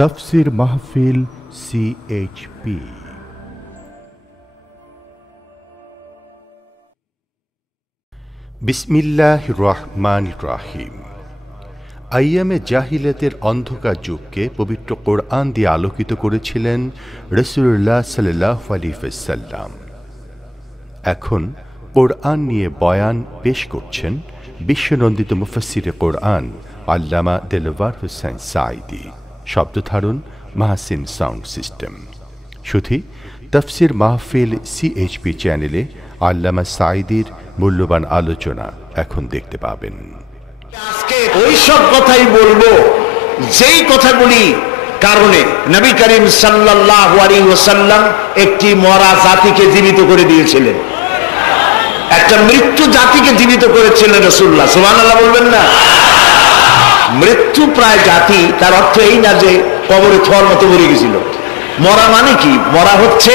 তাফসীর মাহফিল CHP। বিসমিল্লাহির রহমানির রহিম। আইয়ামে জাহিলিয়াতের অন্ধকার যুগকে পবিত্র কোরআন দিয়ে আলোকিত করেছিলেন রাসূলুল্লাহ সাল্লাল্লাহু আলাইহি ওয়াসাল্লাম। এখন কোরআন নিয়ে বয়ান পেশ করছেন বিশ্বনন্দিত মুফাসসিরে কোরআন আল্লামা দেলওয়ার হোসেন সাঈদী। শব্দধারণ মাহসিন সাউন্ড সিস্টেম। শুধু তাফসীর মাহফিল CHP চ্যানেলে আল্লামা সাঈদীর মূল্যবান আলোচনা এখন দেখতে পাবেন। আজকে ওই সব কথাই বলবো যেই কথাগুলি কারণে নবী করিম সাল্লাল্লাহু আলাইহি ওয়াসাল্লাম একটি মরা জাতিকে জীবিত করে দিয়েছিলেন, একটা মৃত্যু জাতিকে জীবিত করেছিলেন রাসূলুল্লাহ। সুবহানাল্লাহ বলবেন না? মৃত্যু প্রায় জাতি, তার অর্থ এই না যে কবরে থর মতো মরে গেছিল। মরা মানে কি? মরা হচ্ছে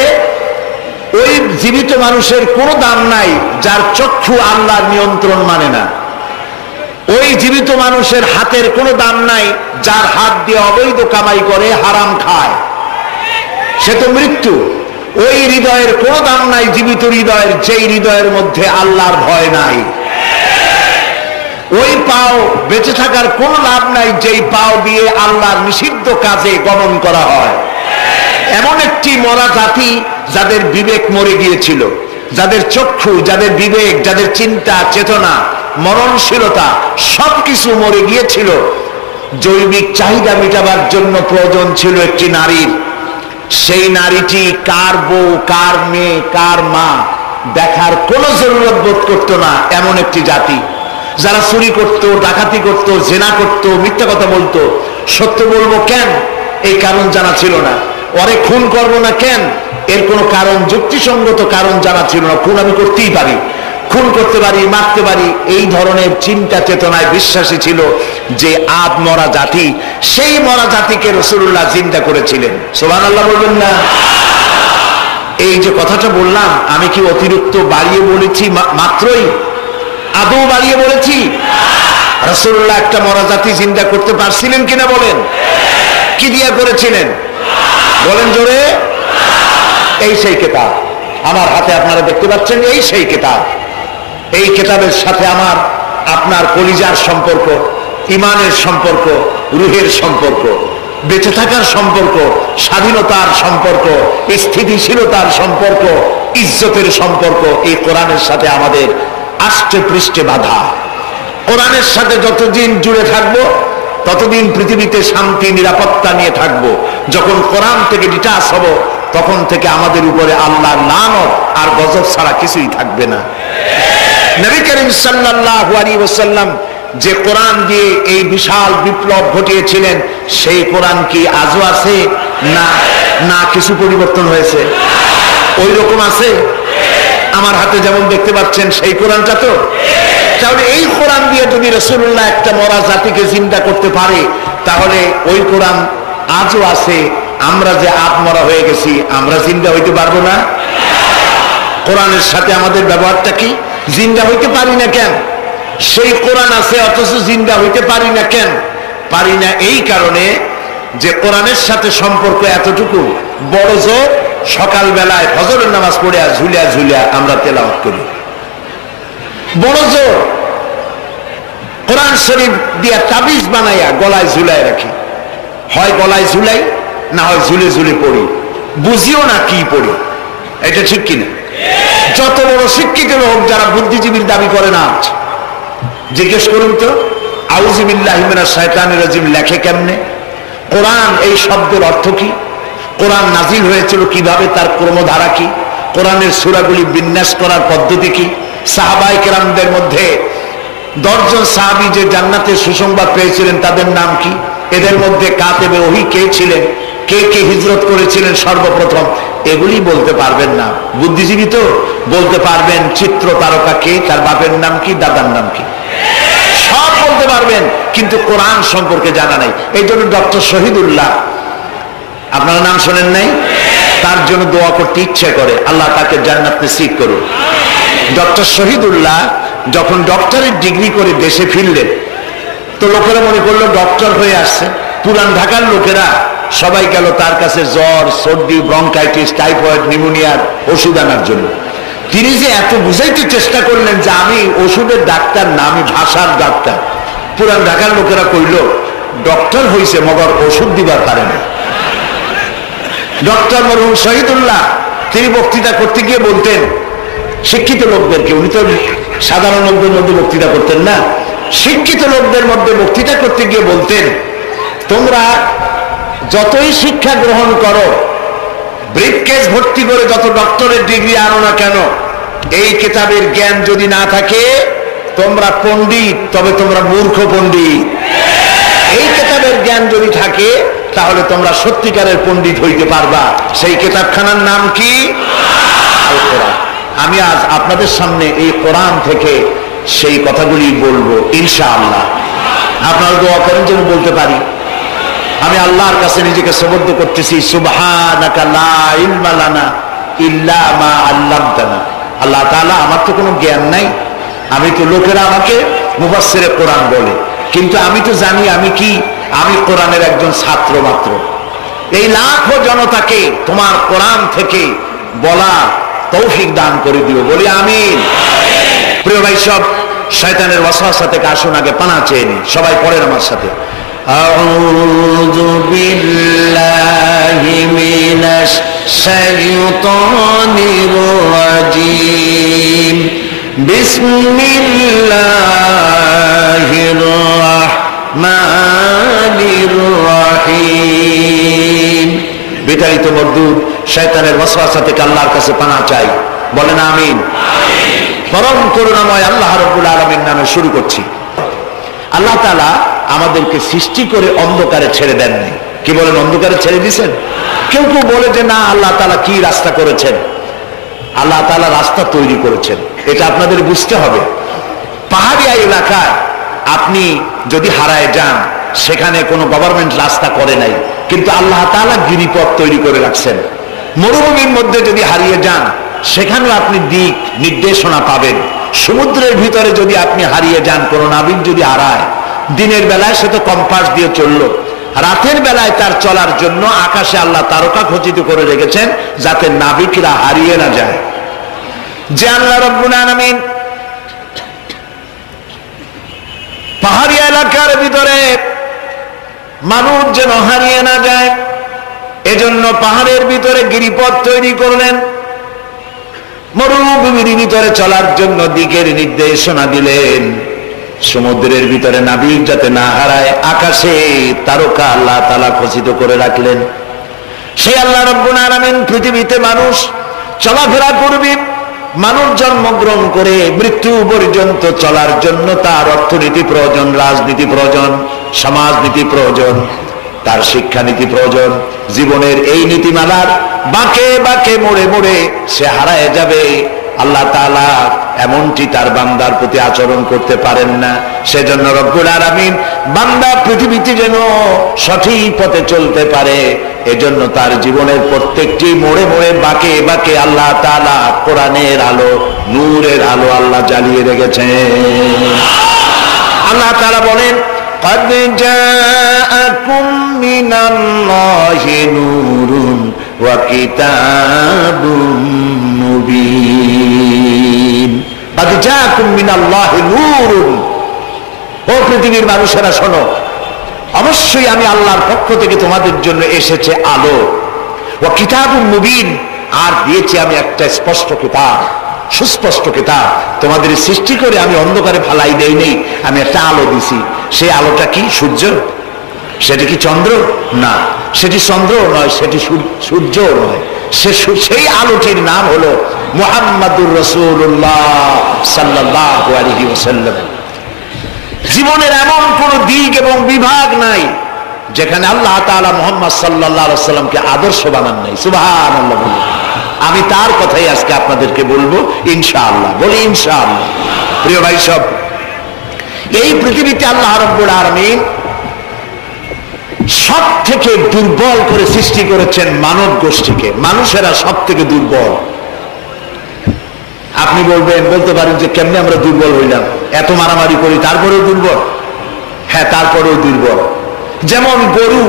ওই জীবিত মানুষের কোনো দাম নাই যার চক্ষু আল্লাহর নিয়ন্ত্রণ মানে না। ওই জীবিত মানুষের হাতের কোনো দাম নাই যার হাত দিয়ে অবৈধ কামাই করে, হারাম খায়, সে তো মৃত্যু। ওই হৃদয়ের কোনো দাম নাই জীবিত হৃদয়ের, যেই হৃদয়ের মধ্যে আল্লাহর ভয় নাই। ওই পাও বেঁচে থাকার কোনো লাভ নাই যেই পাও দিয়ে আল্লাহর নিষিদ্ধ কাজে গমন করা হয়। এমন একটি মরা জাতি যাদের বিবেক মরে গিয়েছিল, যাদের চক্ষু, যাদের বিবেক, যাদের চিন্তা চেতনা, মরণশীলতা সবকিছু মরে গিয়েছিল। জৈবিক চাহিদা মেটাবার জন্য প্রয়োজন ছিল একটি নারীর। সেই নারীটি কার বউ, কার মেয়ে, কার মা দেখার কোনো জরুরত বোধ করতো না। এমন একটি জাতি যারা চুরি করতো, ডাকাতি করতো, জেনা করতো, মিথ্যা কথা বলতো। সত্য বলবো কেন? এই কারণ জানা ছিল না। ওরে খুন করবো না কেন? এর কোনো কারণ, যুক্তিসঙ্গত কারণ জানা ছিল না। খুন আমি করতেই পারি, খুন করতে পারি, মারতে পারি, এই ধরনের চিন্তা চেতনায় বিশ্বাসী ছিল যে আদ মরা জাতি। সেই মরা জাতিকে রাসূলুল্লাহ জিন্দা করেছিলেন। সুবহানাল্লাহ বলবেন না? এই যে কথাটা বললাম, আমি কি অতিরিক্ত বাড়িয়ে বলেছি? মাত্রই আদৌ বাড়িয়ে বলেছি? রাসূলুল্লাহ একটা মরা জাতি জিন্দা করতে পারছিলেন কিনা বলেন? কি দিয়া করেছিলেন বলেন জোরে? এই সেই কিতাব আমার হাতে আপনারা দেখতে পাচ্ছেন, এই সেই কিতাব। এই কিতাবের সাথে আমার আপনার কলিজার সম্পর্ক, ইমানের সম্পর্ক, রুহের সম্পর্ক, বেঁচে থাকার সম্পর্ক, স্বাধীনতার সম্পর্ক, স্থিতিশীলতার সম্পর্ক, ইজ্জতের সম্পর্ক এই কোরআনের সাথে আমাদের আষ্টে পৃষ্ঠে বাঁধা। কোরআনের সাথে যতদিন জুড়ে থাকবো ততদিন পৃথিবীতে শান্তি নিরাপত্তা নিয়ে থাকবো। যখন কোরআন থেকে ডিটাচ হব তখন থেকে আমাদের উপরে আল্লাহর লানত আর গজব ছাড়া কিছুই থাকবে না। নবী করিম সাল্লাল্লাহু আলাইহি ওয়াসাল্লাম যে কোরআন দিয়ে এই বিশাল বিপ্লব ঘটিয়েছিলেন, সেই কোরআন কি আজও আছে? না, না, কিছু পরিবর্তন হয়েছে। ওই রকম আছে আমার হাতে যেমন দেখতে পাচ্ছেন, সেই কোরআনটা তো। তাহলে এই কোরআন দিয়ে যদি রাসূলুল্লাহ একটা মরা জাতিকে জিন্দা করতে পারে, তাহলে ওই কোরআন আজও আছে। আমরা যে আত্মরা হয়ে গেছি, আমরা জিন্দা হইতে পারবো না? কোরআনের সাথে আমাদের ব্যবহারটা কি? জিন্দা হইতে পারি না কেন? সেই কোরআন আছে অথচ জিন্দা হইতে পারি না কেন? পারি না এই কারণে যে কোরআনের সাথে সম্পর্ক এতটুকু বড় জোর। সকাল বেলায় ফজরের নামাজ পড়ে ঝুলিয়া ঝুলিয়া আমরা তেলাওয়াত করি, বড় জোর। কোরআন শরীফ দিয়া তাবিজ বানাইয়া গলায় ঝুলাই রাখি, হয় গলায় ঝুলাই, না হয় ঝুলে ঝুলে পড়ি, বুঝিও না কি পড়ি। এটা ঠিক কিনা? যত বড় শিক্ষিত হোক, যারা বুদ্ধিজীবীর দাবি করে না, জিজ্ঞেস করুন তো আউযু বিল্লাহি মিনাশ শাইতানির রাজিম লেখে কেমনে? কোরআন এই শব্দের অর্থ কি? কোরআন নাজিল হয়েছিল কিভাবে? তার ক্রমধারা কি? কোরআনের সূরাগুলি বিন্যাস করার পদ্ধতি কি? সাহাবায়ে কেরামদের মধ্যে 10 জন সাহাবী যে জান্নাতের সুসংবাদ পেয়েছিলেন তাদের নাম কি? এদের মধ্যে কাতেবে ওহী কে ছিলেন? কে কে হিজরত করেছিলেন সর্বপ্রথম? এগুলি বলতে পারবেন না। বুদ্ধিজীবী তো বলতে পারবেন চিত্র তারকা কে, তার বাপের নাম কি, দাদার নাম কি, সব বলতে পারবেন, কিন্তু কোরআন সম্পর্কে জানা নাই। এই জন্য ডক্টর শহীদুল্লাহ, আপনারা নাম শোনেন নাই? তার জন্য দোয়া করতে ইচ্ছে করে, আল্লাহ তাকে জান্নাত নসিব করুন। ডক্টর শহীদুল্লাহ যখন ডক্টরের ডিগ্রি করে দেশে ফিরলেন, তো লোকেরা মনে করলো ডক্টর হয়ে আসছে। পুরান ঢাকার লোকেরা সবাই গেল তার কাছে জ্বর, সর্দি, ব্রঙ্কাইটিস, টাইফয়েড, নিউমোনিয়ার ওষুধ আনার জন্য। তিনি যে এত বুঝাইতে চেষ্টা করলেন যে আমি ওষুধের ডাক্তার না, আমি ভাষার ডাক্তার। পুরান ঢাকার লোকেরা কইল ডক্টর হইছে মগর ওষুধ দিবার পারে না। ডক্টর মরহুম শহীদুল্লাহ তিনি বক্তৃতা করতে গিয়ে বলতেন শিক্ষিত লোকদেরকে, উনি তো সাধারণ লোকদের মধ্যে বক্তৃতা করতেন না, শিক্ষিত লোকদের মধ্যে বক্তৃতা করতে গিয়ে বলতেন, তোমরা যতই শিক্ষা গ্রহণ করো, ব্রিফকেস ভর্তি করে যত ডক্টরের ডিগ্রি আনো না কেন, এই কিতাবের জ্ঞান যদি না থাকে তোমরা পণ্ডিত, তবে তোমরা মূর্খ পণ্ডিত। এই কিতাবের জ্ঞান যদি থাকে তাহলে তোমরা সত্যিকারের পণ্ডিত হইতে পারবা। সেই কিতাবখানার নাম কি? আল কোরআন। আমি আজ আপনাদের সামনে এই কোরআন থেকে সেই কথাগুলি বলবো ইনশাআল্লাহ। আপনারা দোয়া করেন যেন বলতে পারি। আমি আল্লাহর কাছে নিজেকে সুবদ্ধ করতেছি, সুবহানাকা লা ইলমা লানা ইল্লা মা আল্লামতানা। আল্লাহ তাআলা, আমার তো কোনো জ্ঞান নাই, আমি তো, লোকেরা আমাকে মুফাসসিরে কোরআন বলে, কিন্তু আমি তো জানি আমি কি, আমি কোরআনের একজন ছাত্র মাত্র। এই লাখো জনতাকে তোমার কোরআন থেকে বলা তৌফিক দান করে দিও, বলি আমিন। প্রিয় ভাই সব, শয়তানের ওয়াসওয়াসা থেকে আসুন আগে পানা চেয়ে নি। সবাই পড়েন আমার সাথে, আউযু বিল্লাহি মিনাশ শাইতানির রাজীম, বিসমিল্লাহির রাহমানির রাহিম। বিতাড়িত মরদুদ শয়তানের ওয়াসওয়াসা থেকে আল্লাহর কাছে পানা চাই, বলেন আমিন। পরম করুণাময় আল্লাহ রাব্বুল আলামিনের নামে শুরু করছি। আল্লাহ তাআলা আমাদেরকে সৃষ্টি করে অন্ধকারে ছেড়ে দেন নাই। কি বলেন, অন্ধকারে ছেড়ে দিয়েছেন? কেউ কেউ বলে যে না, আল্লাহ তাআলা কি রাস্তা করেছেন? আল্লাহ তাআলা রাস্তা তৈরি করেছেন, এটা আপনাদের বুঝতে হবে। পাহাড়ি এলাকায় আপনি যদি হারায় যান, সেখানে কোনো গভর্নমেন্ট রাস্তা করে নাই, কিন্তু আল্লাহ তাআলা গিরিপথ তৈরি করে রাখছেন। মরুভূমির মধ্যে যদি হারিয়ে যান, সেখানেও আপনি দিক নির্দেশনা পাবেন। সমুদ্রের ভিতরে যদি আপনি হারিয়ে যান, কোনো নাবিক যদি হারায়, দিনের বেলায় সে তো কম্পাস দিয়ে চললো, রাতের বেলায় তার চলার জন্য আকাশে আল্লাহ তারকা খচিত করে রেখেছেন, যাতে নাবিকরা হারিয়ে না যায়। যে আল্লাহ রাব্বুল আলামিন পাহাড়ি এলাকার ভিতরে মানুষ যেন হারিয়ে না যায়, এজন্য পাহাড়ের ভিতরে গিরিপথ তৈরি করলেন। মরুভূমির ভিতরে চলার জন্য দিকের নির্দেশনা দিলেন। সমুদ্রের ভিতরে নাবিক যাতে না হারায়, আকাশে তারকা আল্লাহ তাআলা খচিত করে রাখলেন। সেই আল্লাহ রাব্বুল আলামিন পৃথিবীতে মানুষ চলাফেরা করবে, মানুষ জন্মগ্রহণ করে মৃত্যু পর্যন্ত চলার জন্য তার অর্থনীতি প্রয়োজন, রাজনীতি প্রয়োজন, সমাজনীতি প্রয়োজন, তার শিক্ষানীতি প্রয়োজন। জীবনের এই নীতিমালার বাঁকে বাঁকে মোড়ে মোড়ে সে হারায় যাবে। আল্লাহ তাআলা এমনটি তার বান্দার প্রতি আচরণ করতে পারেন না। সেজন্য রব্বুল আলামিন বান্দা পৃথিবীতে যেন সঠিক পথে চলতে পারে, এজন্য তার জীবনের প্রত্যেকটি মোড়ে মোড়ে বাঁকে বাঁকে আল্লাহ তাআলা কোরআনের আলো, নূরের আলো আল্লাহ জ্বালিয়ে রেখেছেন। আল্লাহ তাআলা বলেন, قد جاءكم من الله نور وكتاب مبين قد جاءكم من الله نور। ও পৃথিবীর মানুষেরা শোনো, অবশ্যই আমি আল্লাহর পক্ষ থেকে তোমাদের জন্য এসেছে আলো, ওয়া কিতাবুম মুবিন, আর দিয়েছি আমি একটা স্পষ্ট কিতাব, সুস্পষ্ট কিতাব। তোমাদের সৃষ্টি করে আমি অন্ধকারে ফালাই দেই নেই, আমি একটা আলো দিছি। সেই আলোটা কি? সূর্য? সেটি কি চন্দ্র? না, সেটি চন্দ্রও নয়, সেটি সূর্যও নয়। সেই আলোটির নাম হলো মুহাম্মাদুর রাসূলুল্লাহ সাল্লাল্লাহু আলাইহি ওয়াসাল্লাম। জীবনের এমন কোন দিক এবং বিভাগ নাই যেখানে আল্লাহ তাআলা মুহাম্মদ সাল্লাল্লাহু আলাইহি ওয়াসাল্লামকে আদর্শ বানান নাই। সুবহানাল্লাহ। আমি তার কথাই আজকে আপনাদেরকে বলবো ইনশাআল্লাহ। বলি ইনশাআল্লাহ। প্রিয় ভাই সব, এই পৃথিবীতে আল্লাহ রাব্বুল আলামিন সব থেকে দুর্বল করে সৃষ্টি করেছেন মানব গোষ্ঠীকে। মানুষেরা সব থেকে দুর্বল। আপনি বলতে পারেন যে কেমনে আমরা দুর্বল হইলাম, এত মারামারি করি তারপরেও দুর্বল? হ্যাঁ, তারপরেও দুর্বল। যেমন গরু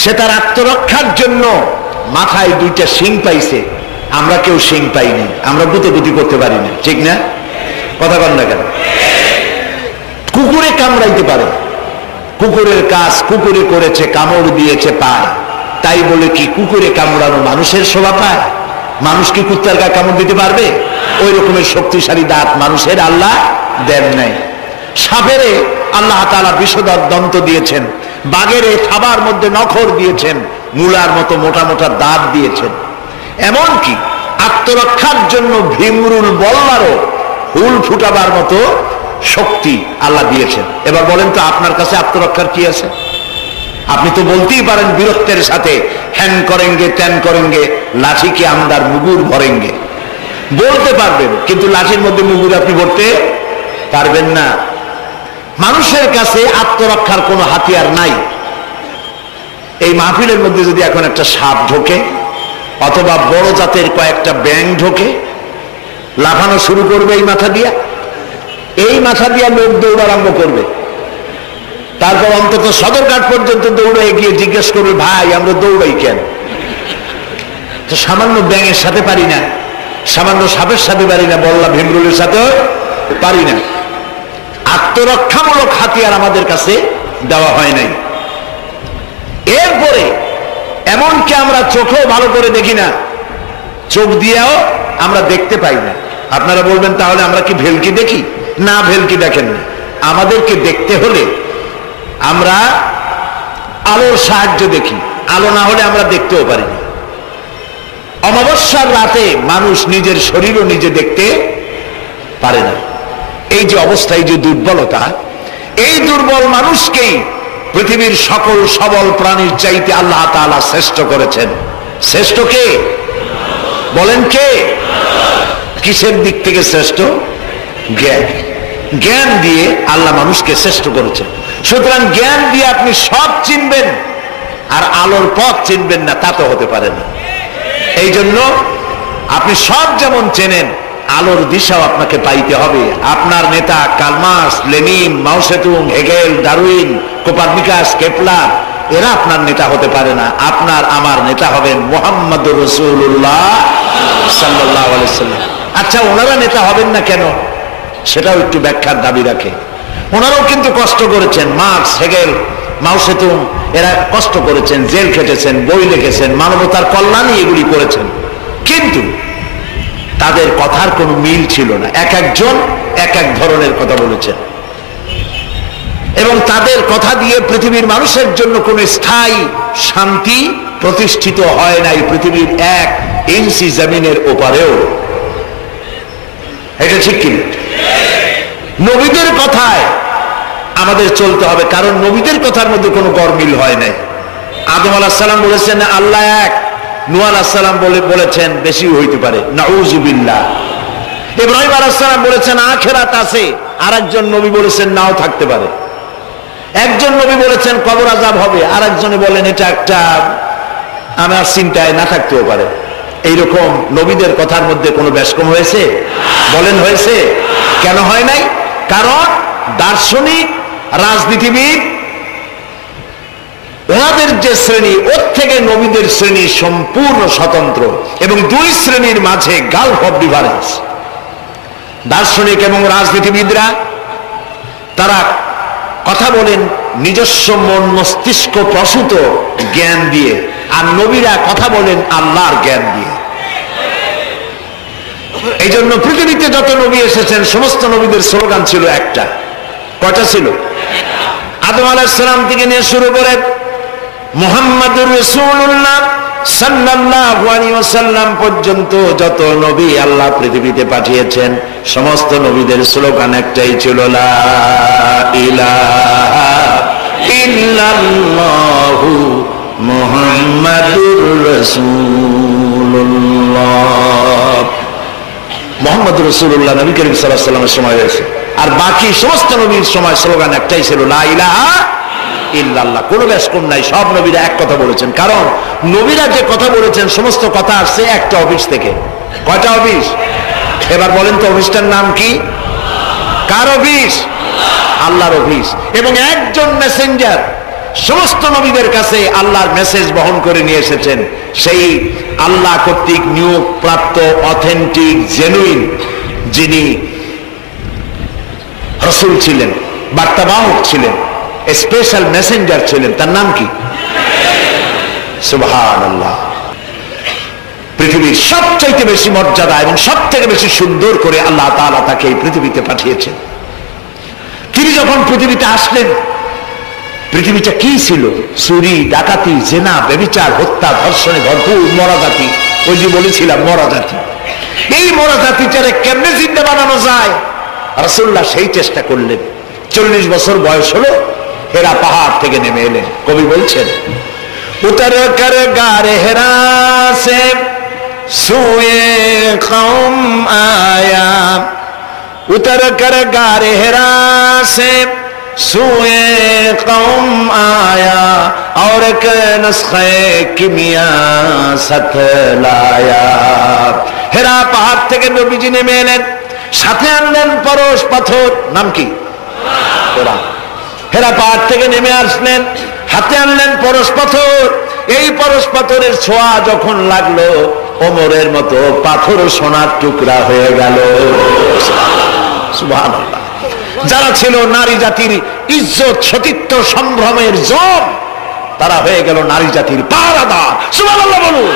সে তার আত্মরক্ষার জন্য মাথায় দুইটা শিং পাইছে, আমরা কেউ শিং পাইনি, আমরা গুতি করতে পারি না, ঠিক না? কথা বল না কেন? কুকুরে কামড়াইতে পারে, কুকুরের কাজ কুকুরে করেছে, কামড় দিয়েছে পায়, তাই বলে কি কুকুরে কামড়ানো মানুষের শোভা পায়? মানুষ কি কুত্তার গায়ে কামড় দিতে পারবে? ওই রকমের শক্তিশালী দাঁত মানুষের আল্লাহ দেন নাই। সাপেরে আল্লাহ তাআলা বিষধর দন্ত দিয়েছেন, বাঘেরে থাবার মধ্যে নখর দিয়েছেন, মূলার মতো মোটা মোটা দাঁত দিয়েছেন। এমনকি আত্মরক্ষার জন্য ভীমরুল বল্লারও হুল ফুটাবার মতো শক্তি আল্লাহ দিয়েছেন। এবার বলেন তো আপনার কাছে আত্মরক্ষার কি আছে? আপনি তো বলতেই পারেন বীরত্বের সাথে, হ্যান করেঙ্গে ত্যান করেঙ্গে, লাঠিকে আমদার মুগুর ভরেঙ্গে, বলতে পারবেন, কিন্তু লাঠির মধ্যে মুগুর আপনি ভরতে পারবেন না। মানুষের কাছে আত্মরক্ষার কোনো হাতিয়ার নাই। এই মাহফিলের মধ্যে যদি এখন একটা সাপ ঢোকে অথবা বড় জাতের কয়েকটা ব্যাঙ ঢোকে, লাফানো শুরু করবে এই মাথা দিয়া লোক দৌড় আরম্ভ করবে। তারপর অন্তত সদরঘাট পর্যন্ত দৌড়ে গিয়ে জিজ্ঞেস করবে, ভাই আমরা দৌড়াই কেন? তো সামান্য ব্যাঙের সাথে পারি না, সামান্য সাপের সাথে পারি না, বল্লা ভীমরুলের সাথে পারি না। আত্মরক্ষামূলক হাতিয়ার আমাদের কাছে দেওয়া হয় নাই। এরপরে এমনকি আমরা চোখেও ভালো করে দেখি না, চোখ দিয়েও আমরা দেখতে পাই না। আপনারা বলবেন তাহলে আমরা কি ভেলকি দেখি? না, ভেলকি দেখেন না। আমাদেরকে দেখতে হলে আমরা আলোর সাহায্য দেখি, আলো না হলে আমরা দেখতেও পারি না। অমাবস্যার রাতে মানুষ নিজের শরীরও নিজে দেখতে পারে না। এই যে অবস্থা, এই যে দুর্বলতা, এই দুর্বল মানুষকেই পৃথিবীর সকল সবল প্রাণীর চাইতে আল্লাহ তাআলা শ্রেষ্ঠ করেছেন। শ্রেষ্ঠ কে? বলেন কে? কিসের দিক থেকে শ্রেষ্ঠ? জ্ঞান। জ্ঞান দিয়ে আল্লাহ মানুষকে শ্রেষ্ঠ করেছেন। সুতরাং জ্ঞান দিয়ে আপনি সব চিনবেন, আর আলোর পথ চিনবেন না, তা তো হতে পারে না। এই জন্য আপনি সব যেমন চেনেন, আলোর দিশাও আপনাকে পাইতে হবে। আপনার নেতা Karl Marx, Lenin, Mao Tsetung, Hegel, Darwin, Copernicus, Kepler, এরা আপনার নেতা হতে পারে না। আপনার আমার নেতা হবেন মুহাম্মদুর রাসূলুল্লাহ সাল্লাল্লাহু আলাইহি ওয়াসাল্লাম। আচ্ছা, ওনারা নেতা হবেন না কেন? সেটাও একটু ব্যাখ্যার দাবি রাখে। ওনারাও কিন্তু কষ্ট করেছেন, মার্কস, হেগেল, মাও সেতুং, এরা কষ্ট করেছেন, জেল খেটেছেন, বই লিখেছেন, মানবতার কল্যাণে এগুলি করেছেন, কিন্তু তাদের কথার কোনো মিল ছিল না। এক একজন এক এক ধরনের কথা বলেছেন, এবং তাদের কথা দিয়ে পৃথিবীর মানুষের জন্য কোনো স্থায়ী শান্তি প্রতিষ্ঠিত হয় নাই পৃথিবীর এক ইঞ্চি জমিনের ওপারেও। এটা ঠিক কি? নবীদের কথায় আমাদের চলতে হবে, কারণ নবীদের কথার মধ্যে কোনো গরমিল হয় নাই। আদম আলাইহিস সালাম বলেছেন আল্লাহ এক, নূহ আলাইহিস সালাম বলেছেন বেশি হইতে পারে, নাউযুবিল্লাহ। ইব্রাহিম আলাইহিস সালাম বলেছেন আখিরাত আছে, আরেকজন নবী বলেছেন নাও থাকতে পারে। একজন নবী বলেছেন কবর আযাব হবে, আরেকজনে বলেন এটা একটা আমার চিন্তায় না থাকতেও পারে। এইরকম নবীদের কথার মধ্যে কোনো ব্যাসকম হয়েছে? বলেন হয়েছে? কেন হয় নাই? কারণ দার্শনিক, রাজনীতিবিদ, ওনাদের যে শ্রেণী, ওর থেকে নবীদের শ্রেণী সম্পূর্ণ স্বতন্ত্র, এবং দুই শ্রেণীর মাঝে গালফ অফ ডিফারেন্স। দার্শনিক এবং রাজনীতিবিদরা তারা কথা বলেন নিজস্ব মন মস্তিষ্ক প্রসূত জ্ঞান দিয়ে, আর নবীরা কথা বলেন আল্লাহর জ্ঞান দিয়ে। এই জন্য পৃথিবীতে যত নবী এসেছেন সমস্ত নবীদের স্লোগান ছিল একটা। কয়টা ছিল? আদম আলাইহিস সালাম থেকে নিয়ে শুরু করে মুহাম্মাদুর রাসূলুল্লাহ সাল্লাল্লাহু আলাইহি ওয়াসাল্লাম পর্যন্ত যত নবী আল্লাহ পৃথিবীতে পাঠিয়েছেন সমস্ত নবীদের স্লোগান একটাই ছিল, লা ইলাহা ইল্লাল্লাহু মুহাম্মাদুর রাসূলুল্লাহ। মুহাম্মাদুর রাসূলুল্লাহ নবী করিম সাল্লাল্লাহু আলাইহি ওয়াসাল্লামের সময় হয়েছে, আর বাকি সমস্ত নবীর সময় স্লোগান একটাই ছিল, লা ইলাহা ইল্লাল্লাহ। কোনো ব্যাসকম নাই, সব নবীরা এক কথা বলেছেন। কারণ নবীরা যে কথা বলেছেন সমস্ত কথা আসছে একটা অফিস থেকে। কয়টা অফিস? এবার বলেন তো অফিসটার নাম কি? কার অফিস? আল্লাহর অফিস। এবং একজন মেসেঞ্জার সমস্ত নবীদের কাছে আল্লাহর মেসেজ বহন করে নিয়ে এসেছেন। সেই আল্লাহ কর্তৃক নিয়োগ প্রাপ্ত অথেন্টিক জেনুইন যিনি রাসূল ছিলেন, বার্তাবাহক ছিলেন, স্পেশাল মেসেঞ্জার ছিলেন, তার নাম কি? সুবহানাল্লাহ। পৃথিবীর সবচাইতে বেশি মর্যাদা এবং সব থেকে বেশি সুন্দর করে আল্লাহ তাআলা তাকে এই পৃথিবীতে পাঠিয়েছেন। তিনি যখন পৃথিবীতে আসলেন, পৃথিবীটা কি ছিল? চুরি, ডাকাতি, জেনা, ব্যভিচার, হত্যা, ধর্ষণে ভরপুর মরা জাতি। ওই যে বলেছিলাম মরা জাতি। এই মরা জাতিটারে কেমনে জিন্দা বানানো যায়, রাসূলুল্লাহ সেই চেষ্টা করলেন। 40 বছর বয়স হলো, হেরা পাহাড় থেকে নেমে এলেন। কবি বলছেন, উতর কর গারে হেরা সে সুয়ে কওম আয়া, उतर कर गारे हेरा से सुए कौम आया और एक नुस्खे किमिया साथ लाया। হেরা পাহাড় থেকে নবীজি নেমে এলেন, সাথে আনলেন পরশ পাথর। নাম কি? কোরআন। হেরা পাহাড় থেকে নেমে আসলেন, হাতে আনলেন পরশ পাথর। এই পরশ পাথরের ছোঁয়া যখন লাগলো, ওমরের মতো পাথর সোনার টুকরা হয়ে গেল। সুবহানাল্লাহ। যারা ছিল নারী জাতির ইজ্জত, সতীত্ব, সম্ভ্রমের জম, তারা হয়ে গেল নারী জাতির পাহারাদার। সুবহানাল্লাহ বলুন।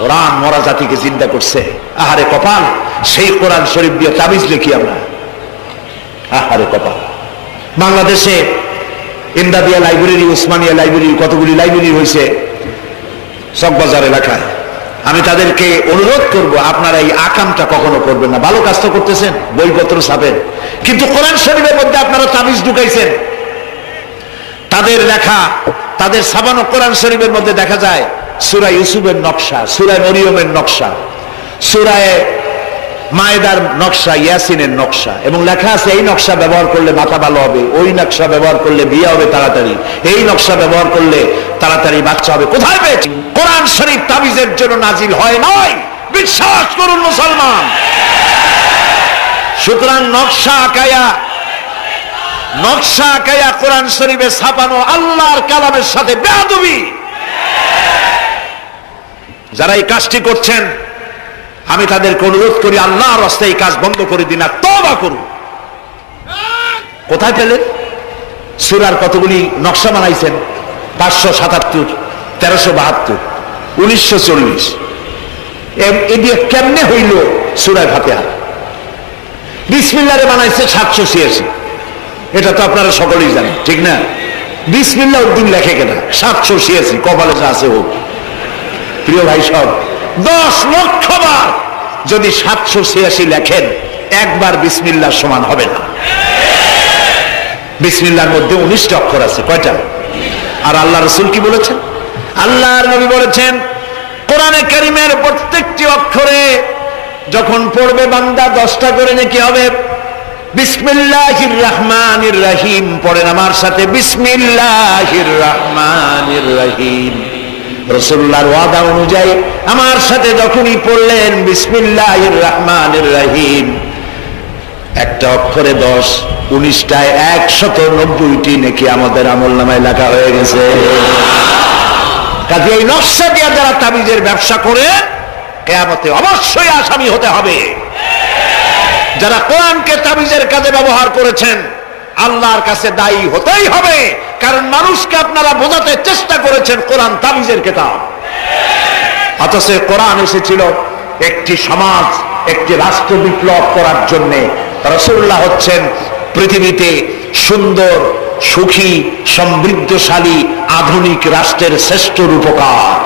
কোরআন মরা জাতিকে জিন্দা করছে। আহারে কপাল, সেই কোরআন শরীফ দিয়ে তাবিজ লিখি আমরা। আহারে কপাল। বাংলাদেশে ইমদাদিয়া লাইব্রেরি, উসমানিয়া লাইব্রেরি, কতগুলি লাইব্রেরি হয়েছে চকবাজার এলাকায়। আমি তাদেরকে অনুরোধ করব, আপনারা এই আকামটা কখনো করবেন না। ভালো কাজ তো করতেছেন, বইপত্র ছাপেন, কিন্তু কোরআন শরীফের মধ্যে আপনারা তাবিজ ঢুকাইছেন। তাদের লেখা, তাদের ছাপানো কোরআন শরীফের মধ্যে দেখা যায় সূরা ইউসুফের নকশা, সূরা মরিয়মের নকশা, সূরা মায়েদার নকশা, ইয়াসিনের নকশা, এবং লেখা আছে এই নকশা ব্যবহার করলে মাথা ভালো হবে, ওই নকশা ব্যবহার করলে বিয়ে হবে তাড়াতাড়ি, এই নকশা ব্যবহার করলে তাড়াতাড়ি বাচ্চা হবে। কোথায় পেয়েছি? কোরআন শরীফ তাবিজের জন্য নাজিল হয় নাই, বিশ্বাস করুন মুসলমান। সুতরাং নকশা আঁকায়া কোরআন শরীফে ছাপানো আল্লাহর কালামের সাথে বেয়াদবি। যারা এই কাজটি করছেন, আমি তাদেরকে অনুরোধ করি, আল্লাহর রাস্তায় এই কাজ বন্ধ করে দিন, আর তওবা করুন। কোথায় পেলেন? সূরার কতগুলি নকশা বানাইছেন? 577, 1372, 1940। এদিকে কেমনে হইল সূরা ফাতিহা? বিসমিল্লাহরে বানাইছে 786। এটা তো আপনারা সকলেই জানেন, ঠিক না? বিসমিল্লাহ উদ্দিন লেখে কেনা 786, কপালে যা আছে হোক। প্রিয় ভাই সব, 10 লক্ষ বার যদি 786 লেখেন, একবার বিসমিল্লাহর সমান হবে না। বিসমিল্লাহর মধ্যে 19টা অক্ষর আছে। কয়টা? আর আল্লাহ রাসূল কি বলেছেন? আল্লাহর নবী বলেছেন, কোরআনে কারীমের প্রত্যেকটি অক্ষরে যখন পড়বে বান্দা 10টা করে নেকি হবে। বিসমিল্লাহির রহমানির রহিম পড়েন আমার সাথে, বিসমিল্লাহির রহমানির রহিম। রাসূলুল্লাহর ওয়াদা অনুযায়ী আমার সাথে যখনই পড়লেন বিসমিল্লাহির রহমানির রহিম, একটা অক্ষরে 10, 19টায় 190টি নেকি আমাদের আমলনামায় লেখা হয়ে গেছে। কাজে এই নকশা দিয়ে যারা তাবিজের ব্যবসা করে, কিয়ামতে অবশ্যই আসামি হতে হবে। যারা কোরআনকে তাবিজের কাজে ব্যবহার করেছেন, আল্লাহর কাছে দায়ী হতেই হবে। কারণ মানুষকে আপনারা বোঝাতে চেষ্টা করেছেন কোরআন তাবিজের কিতাব। অথচ কোরআন এসেছিল একটি সমাজ, একটি রাষ্ট্র বিপ্লব করার জন্য। রাসূলুল্লাহ হচ্ছেন পৃথিবীতে সুন্দর, সুখী, সমৃদ্ধশালী আধুনিক রাষ্ট্রের শ্রেষ্ঠ রূপকার।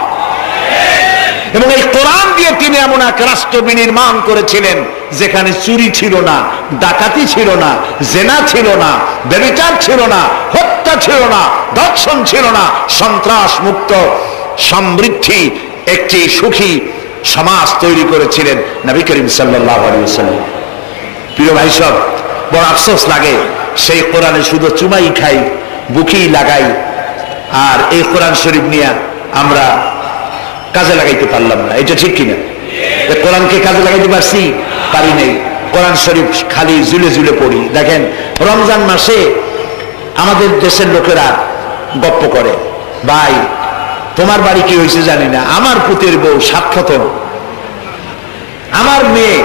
এবং এই কোরআন দিয়ে তিনি এমন এক রাষ্ট্র বিনির্মাণ করেছিলেন যেখানে চুরি ছিল না, ডাকাতি ছিল না, জেনা ছিল না, ব্যভিচার ছিল না, হত্যা ছিল না, ধর্ষণ ছিল না, সন্ত্রাস মুক্ত সমৃদ্ধি একটি সুখী সমাজ তৈরি করেছিলেন নবী করিম সাল্লাল্লাহু আলাইহি ওয়াসাল্লাম। প্রিয় ভাই সব, বড় আফসোস লাগে সেই কোরআনে শুধু চুমাই খাই, বুকি লাগাই, আর এই কোরআন শরীফ নিয়ে আমরা কাজে লাগাইতে পারলাম না। এটা ঠিক কিনা? কোরআনকে কাজে লাগাইতে পারছি? পারি নাই। কোরআন শরীফ খালি জুলে জুলে পড়ি। দেখেন, রমজান মাসে আমাদের দেশের লোকেরা গপ্প করে, ভাই তোমার বাড়ি কি হয়েছে জানি না, আমার পুতের বউ 7 খতম, আমার মেয়ে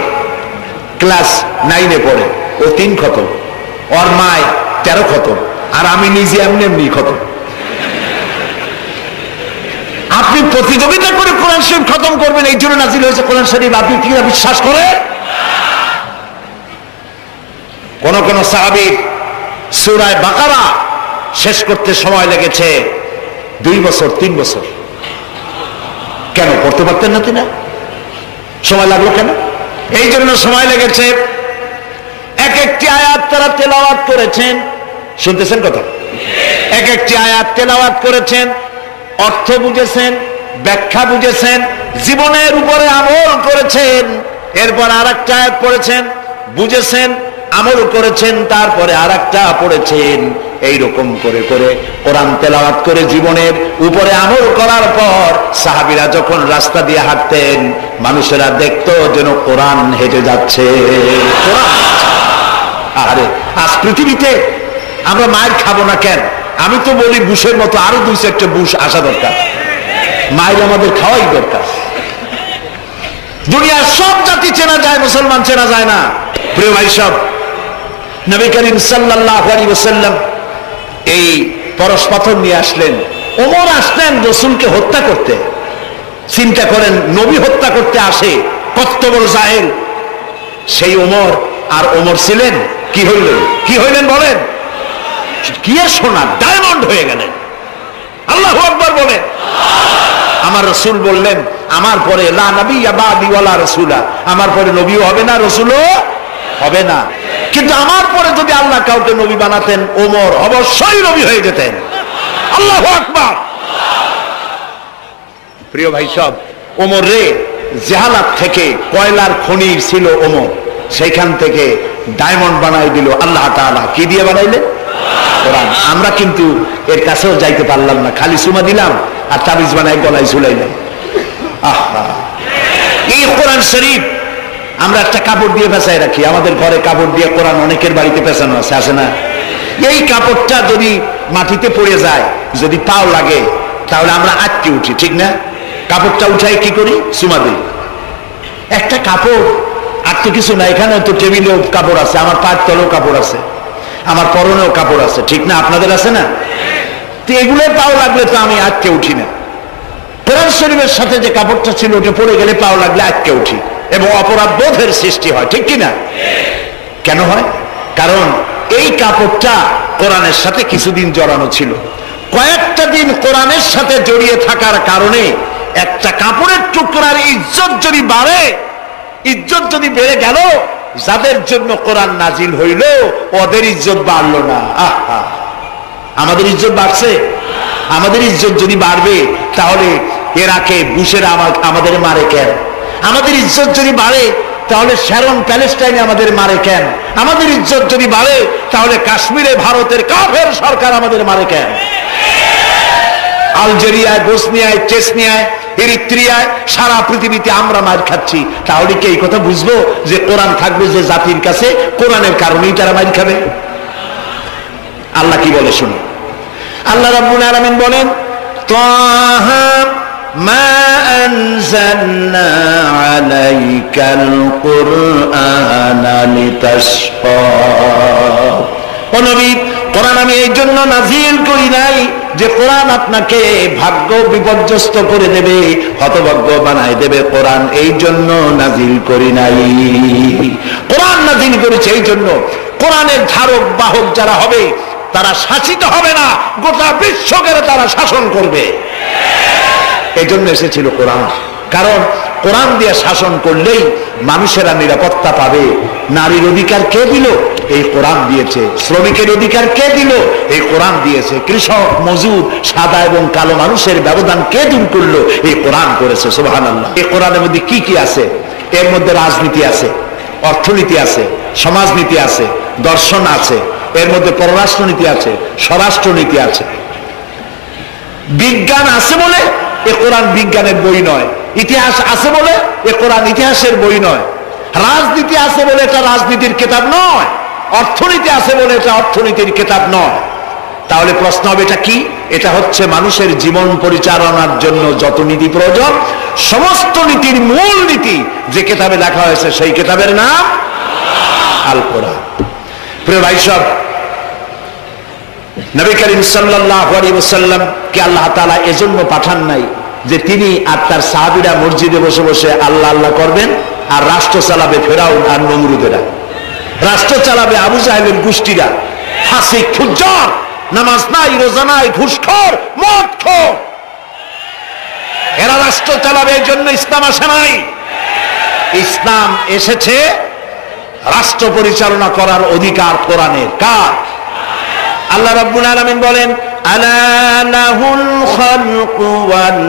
ক্লাস 9-এ পড়ে, ও 3 খতম, ওর মায় 13 খতম, আর আমি নিজে এমনি এমনি খতম। আপনি প্রতিযোগিতা করে কোরআন শরীফ খতম করবেন, এই জন্য নাজিল হয়েছে কোরআন শরীফ, আপনি কি বিশ্বাস করেন? কোন কোন সাহাবী সূরা বাকারা শেষ করতে সময় লেগেছে 2 বছর 3 বছর। কেন? পড়তে পারতেন না তিনি? সময় লাগলো কেন? এই জন্য সময় লেগেছে। এক একটি আয়াত তারা তেলাওয়াত করেছেন, শুনতেছেন কথা? এক একটি আয়াত তেলাওয়াত করেছেন, অর্থ বুঝেছেন, ব্যাখ্যা বুঝেছেন, জীবনের উপরে আমল করেছেন, এরপর আরেকটা আয়াত পড়েছেন, বুঝেছেন, আমল করেছেন, তারপরে আরেকটা পড়েছেন। এইরকম করে করে কোরআন তেলাওয়াত করে জীবনের উপরে আমল করার পর সাহাবীরা যখন রাস্তা দিয়ে হাঁটতেন, মানুষেরা দেখতো যেন কোরআন হেঁটে যাচ্ছে। আরে আজ পৃথিবীতে আমরা মায়ের খাবো না কেন? আমি তো বলি বুশের মতো আরো 2-4টা বুশ আসা দরকার, মায়ের আমাদের খাওয়াই দরকার। দুনিয়ার সব জাতি চেনা যায়, মুসলমান চেনা যায় না। প্রিয় ভাই সব, নবী করিম সাল্লাল্লাহু আলাইহি ওয়াসাল্লাম এই পরশ পাথর নিয়ে আসলেন। ওমর আসলেন রাসূলকে হত্যা করতে। চিন্তা করেন, নবী হত্যা করতে আসে, কত বড় জাহেল সেই ওমর। আর ওমর ছিলেন কি হইলেন? কি হইলেন বলেন? কি এর সোনা, ডায়মন্ড হয়ে গেলেন। আল্লাহু আকবার বলেন। আমার রাসূল বললেন, আমার পরে লা নবিয়্যা বাদি ওয়ালা রাসূলা, আমার পরে নবীও হবে না, রাসূলও হবে না। কিন্তু আমার পরে যদি আল্লাহ কাউকে নবী বানাতেন, ওমর অবশ্যই নবী হয়ে যেতেন। আল্লাহু আকবার। প্রিয় ভাই সব, ওমর রে জাহালাত থেকে কয়লার খনি ছিল ওমর, সেইখান থেকে ডায়মন্ড বানাই দিল আল্লাহ তাআলা। কি দিয়ে বানাইলে? কোরআন। আমরা কিন্তু এর কাছেও যাইতে পারলাম না, খালি চুমা দিলাম আর তাবিজ বানাই গলায় ঝুলাইলাম। আহা, এই কোরআন শরীফ আমরা একটা কাপড় দিয়ে পেঁচাই রাখি। আমাদের ঘরে কাপড় দিয়ে কোরআন অনেকের বাড়িতে পেঁচানো আছে, আছে না? এই কাপড়টা যদি মাটিতে পড়ে যায়, যদি পাও লাগে, তাহলে আমরা আটকে উঠি, ঠিক না? কাপড়টা উঠাই কি করি? চুমা দিই। একটা কাপড় আর তো কিছু না, এখানে তো টেবিলেও কাপড় আছে, আমার পায়ের তলেও কাপড় আছে, আমার পরনেও কাপড় আছে, ঠিক না? আপনাদের আছে না? তো এগুলো পাও লাগলে তো আমি আটকে উঠি না। কোরআন শরীফের সাথে যে কাপড়টা ছিল ওটা পড়ে গেলে পাও লাগলে আটকে উঠি এবং অপরাধ বোধের সৃষ্টি হয়, ঠিক কিনা? কেন হয়? কারণ এই কাপড়টা কোরআনের সাথে কিছুদিন জড়ানো ছিল। কয়েকটা দিন কোরআনের সাথে জড়িয়ে থাকার কারণে একটা কাপড়ের টুকরার ইজ্জত যদি বাড়ে, ইজ্জত যদি বেড়ে গেল, যাদের জন্য কোরআন নাজিল হইল ওদের ইজ্জত বাড়লো না। আহা, আমাদের ইজ্জত বাড়ছে? আমাদের ইজ্জত যদি বাড়বে, তাহলে ইরাকে বুশেরা আমাদের মারে কেন? আমাদের ইজ্জত যদি বাড়ে, তাহলে শ্যারন প্যালেস্টাইনে আমাদের মারে কেন? আমাদের ইজ্জত যদি বাড়ে, তাহলে কাশ্মীরে ভারতের কাফের সরকার আমাদের মারে কেন? আলজেরিয়ায়, বসনিয়ায়, চেচনিয়ায়, এরিত্রিয়ায়, সারা পৃথিবীতে আমরা মার খাচ্ছি। তাহলে কি এই কথা বুঝবো যে কোরআন থাকবে যে জাতির কাছে, কোরআনের কারণেই তারা মার খাবে? আল্লাহ কি বলে শুনো। আল্লাহ রাব্বুল আলামিন বলেন, তাহা মা আনজালনা আলাইকাল কুরআনা লিতাশকা। ও নবী, কোরআন আমি এই জন্য নাজিল করি নাই যে কোরআন আপনাকে ভাগ্য বিপর্যস্ত করে দেবে, হতভাগ্য বানায় দেবে। কোরআন এই জন্য নাজিল করি নাই। কোরআন নাজিল করেছে এই জন্য কোরআনের ধারক বাহক যারা হবে তারা শাসিত হবে না, গোটা বিশ্বকে তারা শাসন করবে। এই জন্য এসেছিল কোরআন। কারণ কোরআন দিয়ে শাসন করলেই মানুষেরা নিরাপত্তা পাবে। নারীর অধিকার কে দিল? এই কোরআন দিয়েছে। শ্রমিকের অধিকার কে দিল? এই কোরআন দিয়েছে। কৃষক, মজুর, সাদা এবং কালো মানুষের ব্যবধান কে দূর করলো? এই কোরআন করেছে। সুবহানাল্লাহ। এই কোরআনের মধ্যে কি কি আছে? এর মধ্যে রাজনীতি আছে, অর্থনীতি আছে, সমাজনীতি আছে, দর্শন আছে, এর মধ্যে পররাষ্ট্রনীতি আছে, স্বরাষ্ট্রনীতি আছে। বিজ্ঞান আছে বলে এ কোরআন বিজ্ঞানের বই নয়। ইতিহাস আছে বলে এ কোরআন ইতিহাসের বই নয়। রাজনীতি আছে বলে এটা রাজনীতির কিতাব নয়। অর্থনীতি আছে বলে এটা অর্থনীতির কিতাব নয়। তাহলে প্রশ্ন হবে এটা কি? এটা হচ্ছে মানুষের জীবন পরিচালনার জন্য যত নীতি প্রয়োজন, সমস্ত নীতির মূল নীতি যে কিতাবে লেখা হয়েছে সেই কিতাবের নাম আল কোরআন। প্রিয় ভাই সব, নবী করিম সাল্লাল্লাহু আলাইহি ওয়াসাল্লাম কে আল্লাহ তাআলা এজন্য পাঠান নাই যে তিনি আর তার সাহাবীরা মসজিদে বসে বসে আল্লাহ আল্লাহ করবেন আর রাষ্ট্র চালাবে ফেরাউন আর নমরুদেরা, রাষ্ট্র চালাবে আবু জাহেলের গোষ্ঠীরা, ফাসিক ফুজ্জার, নামাজ নাই, রোজা নাই, ঘুষখোর, মদখোর, এরা রাষ্ট্র চালাবে। এই জন্য ইসলাম আসে নাই। ইসলাম এসেছে রাষ্ট্র পরিচালনা করার অধিকার কোরআনের। কার? আল্লাহ রাব্বুল আলামিন বলেন, আলা লাহুল খালকু ওয়াল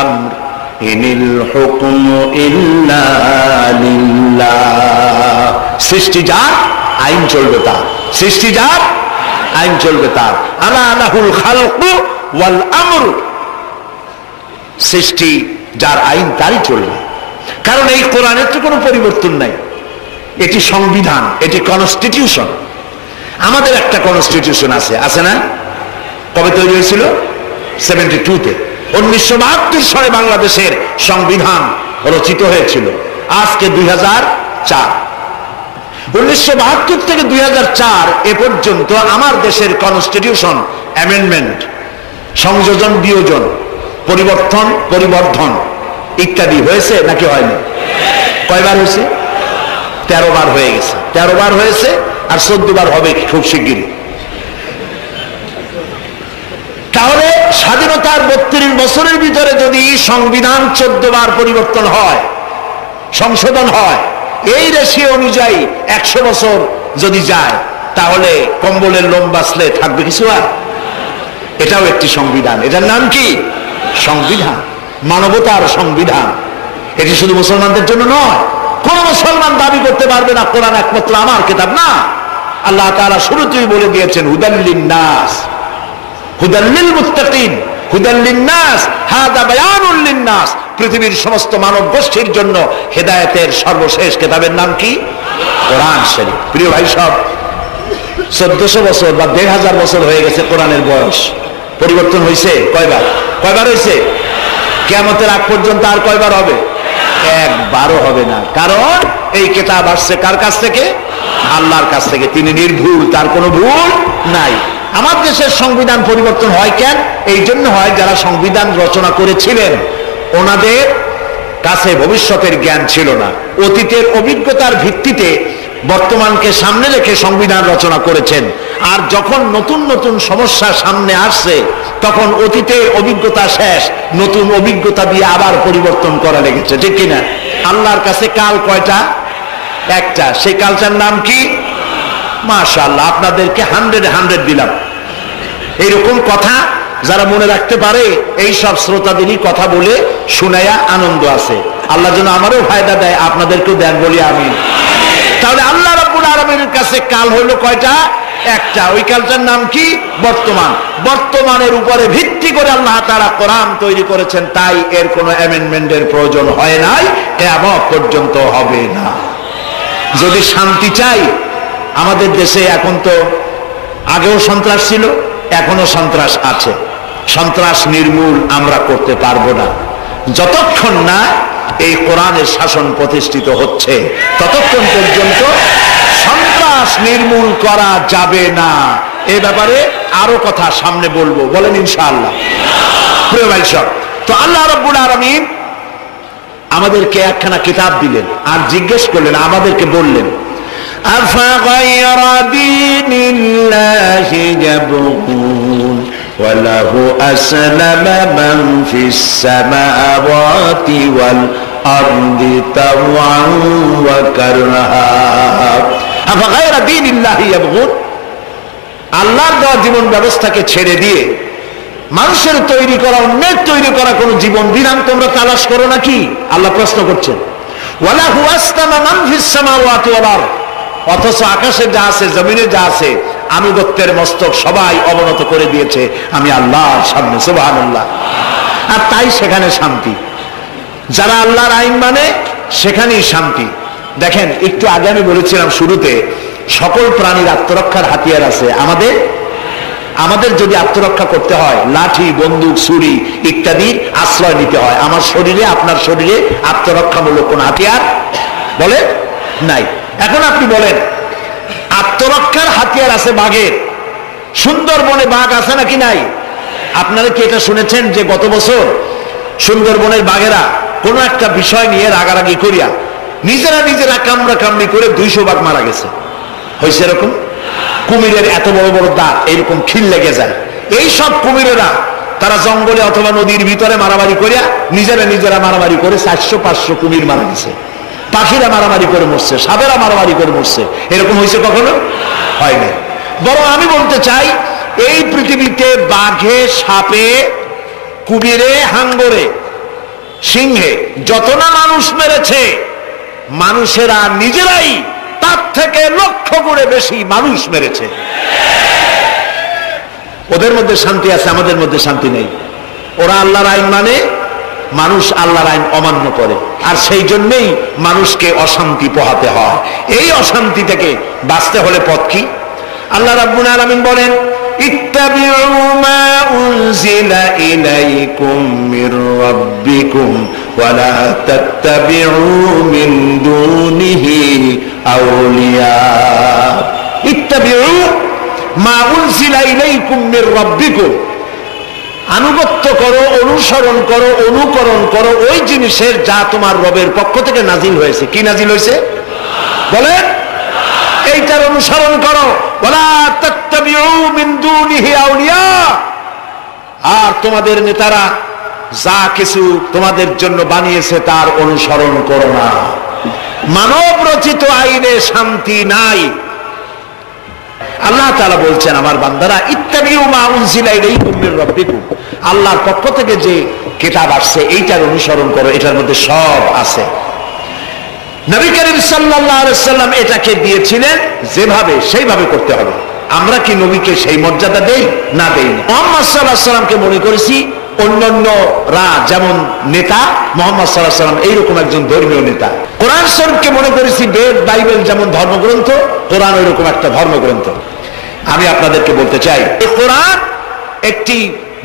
আমর ইনিল হুকমু ইল্লা লিল্লাহ। সৃষ্টি যার, আইন চলবে তার। সৃষ্টি যার, আইন চলবে তার। আলা লাহুল খালকু ওয়াল আমর, সৃষ্টি যার, আইন তারই চলবে। কারণ এই কোরআনের তো কোনো পরিবর্তন নাই। এটি সংবিধান, এটি কনস্টিটিউশন। আমাদের একটা কনস্টিটিউশন আছে, আছে না? কবে তৈরি হয়েছিল? 72-তে। 1972 সালে বাংলাদেশের সংবিধান রচিত হয়েছিল। আজকে 2004। 1972 থেকে 2004 এ পর্যন্ত আমার দেশের কনস্টিটিউশন অ্যামেন্ডমেন্ট, সংযোজন, বিয়োজন, পরিবর্তন, পরিবর্ধন ইত্যাদি হয়েছে নাকি হয়নি? কয়বার হয়েছে? 13 বার হয়ে গেছে। 13 বার হয়েছে আর 14 বার হবে খুব শিগগিরই। তাহলে স্বাধীনতার 32 বছরের ভিতরে যদি সংবিধান 14 বার পরিবর্তন হয়, সংশোধন হয়, এই রেশিও অনুযায়ী 100 বছর যদি যায়, তাহলে কম্বলের লোম বাঁচলে থাকবে কিছু আর? এটাও একটি সংবিধান। এটার নাম কি? সংবিধান, মানবতার সংবিধান। এটি শুধু মুসলমানদের জন্য নয়। কোন মুসলমান দাবি করতে পারবে না কোরআন একমাত্র আমার কিতাব। না, আল্লাহ তাআলা শুরুতেই বলে দিয়েছেন, হুদাল লিন্নাস, হুদাল লিল মুত্তাকিন, হুদাল লিন্নাস, হাদা বায়ানুল লিন্নাস। পৃথিবীর সমস্ত মানব গোষ্ঠীর জন্য হেদায়েতের সর্বশেষ কিতাবের নাম কি? কোরআন শরীফ। প্রিয় ভাই সব, 1400 বছর বা 1500 বছর হয়ে গেছে কোরআনের বয়স। পরিবর্তন হয়েছে কয়বার? কয়বার হয়েছে? কিয়ামতের আগ পর্যন্ত আর কয়বার হবে? একবারও হবে না। কারণ এই কিতাব আসছে কার কাছ থেকে? আল্লাহর কাছ থেকে। তিনি নির্ভুল, তার কোনো ভুল নাই। আমার দেশের সংবিধান পরিবর্তন হয় কেন? এই জন্য হয়, যারা সংবিধান রচনা করেছিলেন ওনাদের কাছে ভবিষ্যতের জ্ঞান ছিল না। অতীতের অভিজ্ঞতার ভিত্তিতে বর্তমানকে সামনে রেখে সংবিধান রচনা করেছেন। আর যখন নতুন নতুন সমস্যা সামনে আসছে, তখন অতীতের অভিজ্ঞতা শেষ, নতুন অভিজ্ঞতা দিয়ে আবার পরিবর্তন করা লেগেছে। ঠিক কিনা? আল্লাহর কাছে কাল কয়টা? একটা। সেই কালটার নাম কি? মাশাআল্লাহ, আপনাদেরকে 100 দিলাম। এইরকম কথা যারা মনে রাখতে পারে, এই সব শ্রোতাদেরই কথা বলে শুনাইয়া আনন্দ আছে। আল্লাহ যেন আমারও ফায়দা দেয়, আপনাদেরকেও দেন, বলি আমিন। তাহলে আল্লাহ রাব্বুল আলামিনের কাছে কাল হলো কয়টা? একটা। ওই কালটার নাম কি? বর্তমান। বর্তমানের উপরে ভিত্তি করে আল্লাহ তাআলা কোরআন তৈরি করেছেন, তাই এর কোনো অ্যামেন্ডমেন্টের প্রয়োজন হয় নাই, কিয়ামত পর্যন্ত হবে না। যদি শান্তি চাই, আমাদের দেশে এখন তো আগেও সন্ত্রাস ছিল, এখনো সন্ত্রাস আছে। সন্ত্রাস নির্মূল আমরা করতে পারবো না যতক্ষণ না এই কোরআনের শাসন প্রতিষ্ঠিত হচ্ছে, ততক্ষণ পর্যন্ত সন্ত্রাস নির্মূল করা যাবে না। এই ব্যাপারে আরো কথা সামনে বলবো, বলেন ইনশাআল্লাহ। প্রিয় ভাই সব, তো আল্লাহ রাব্বুল আলামিন আমাদেরকে একখানা কিতাব দিলেন আর জিজ্ঞেস করলেন, আমাদেরকে বললেন, আফাগায়রা দীনিল্লাহি ইয়াবগুন ওয়া লাহু আসলামা মান ফিস সামাওয়াতি ওয়াল আরদি তাওআন ওয়া কারহা। আফাগায়রা দীনিল্লাহি ইয়াবগুন, আল্লাহর দেওয়া জীবন ব্যবস্থাকে ছেড়ে দিয়ে মানুষের তৈরি করা, অন্যের তৈরি করা কোন জীবন বিধান তোমরা তালাশ করো নাকি? আল্লাহ প্রশ্ন করছেন। ওয়ালাহু আসলামা মান ফিস সামাওয়াতি ওয়াল আরদ, অথচ আকাশে যা আছে, জমিনে যা আছে, আনুগত্যের মস্তক সবাই অবনত করে দিয়েছে আমি আল্লাহর সামনে। সুবহানাল্লাহ। আর তাই সেখানে শান্তি। যারা আল্লাহর আইন মানে সেখানেই শান্তি। দেখেন, একটু আগে আমি বলেছিলাম শুরুতে, সকল প্রাণীর আত্মরক্ষার হাতিয়ার আছে, আমাদের আমাদের যদি আত্মরক্ষা করতে হয় লাঠি বন্দুক ছুরি ইত্যাদির আশ্রয় নিতে হয়। আমার শরীরে আপনার শরীরে আত্মরক্ষামূলক কোন হাতিয়ার বলে নাই। এখন আপনি বলেন আত্মরক্ষার হাতিয়ার আছে বাঘের, সুন্দরবনে বাঘ আছে নাকি নাই? আপনারা কি এটা শুনেছেন যে গত বছর সুন্দরবনের বাঘেরা কোন একটা বিষয় নিয়ে রাগারাগি করিয়া নিজেরা কামড়া কামড়ি করে 200 বাঘ মারা গেছে? হয়েছে এরকম? কুমিরের এত বড় বড় দাঁত, এরকম খিল লেগে যায়। এই সব কুমিরেরা তারা জঙ্গলে অথবা নদীর ভিতরে মারামারি করিয়া নিজেরা মারামারি করে 400-500 কুমির মারা গেছে। পাখিরা মারামারি করে মরছে, সাপেরা মারামারি করে মরছে। এরকম হয়েছে কখনো? হয় না। বরং আমি বলতে চাই এই পৃথিবীতে বাঘে, সাপে, কুমিরে, হাঙ্গরে, সিংহে যত না মানুষ মেরেছে, মানুষেরা নিজেরাই তার থেকে লক্ষ গুণে বেশি মানুষ মেরেছে। ওদের মধ্যে শান্তি আছে, আমাদের মধ্যে শান্তি নেই। ওরা আল্লাহর আইন মানে, মানুষ আল্লাহর আইন অমান্য করে, আর সেই জন্যই মানুষকে অশান্তি পোহাতে হয়। এই অশান্তি থেকে বাঁচতে হলে পথ কি? আল্লাহ রাব্বুল আলামিন বলেন ইত্তাবিউ মা উনজিলা ইলাইকুম মির রাব্বিকুম ওয়া লা তাত্তাবিউ মিন দুনিহি আউলিয়া। ইত্তাবিউ মা উনজিলা ইলাইকুম মির রাব্বিকুম, আনুগত্য করো, অনুসরণ করো, অনুকরণ করো ওই জিনিসের যা তোমার রবের পক্ষ থেকে নাজিল হয়েছে। কি নাজিল হয়েছে বলেন? এইটার অনুসরণ করো। ওয়ালা তাত্তাবিউ মিন দুনিহি আউলিয়া, আর তোমাদের নেতারা যা কিছু তোমাদের জন্য বানিয়েছে তার অনুসরণ করো না। মানব রচিত আইনে শান্তি নাই। আল্লাহ তাআলা বলছেন আমার বান্দারা ইত্তাবিউ মা উনজিলা ইলাইকুম মির রাব্বিকুম, আল্লাহর পক্ষ থেকে যে কিতাব আসছে এইটার অনুসরণ করো, এটার মধ্যে সব আছে। নবী করিম সাল্লাল্লাহু আলাইহি সাল্লাম এটাকে দিয়েছিলেন যেভাবে সেইভাবে করতে হবে। আমরা কি নবীকে সেই মর্যাদা দেই? না দেই না। মুহাম্মদ সাল্লাল্লাহু আলাইহি সাল্লামকে মনে করেছি অন্যান্যরা যেমন নেতা, মুহাম্মদ সাল্লাল্লাহু আলাইহি সাল্লাম এইরকম একজন ধর্মীয় নেতা। কোরআন শরীফকে মনে করেছি বেদ বাইবেল যেমন ধর্মগ্রন্থ, কোরআন ওইরকম একটা ধর্মগ্রন্থ। আমি আপনাদেরকে বলতে চাই এই কোরআন একটি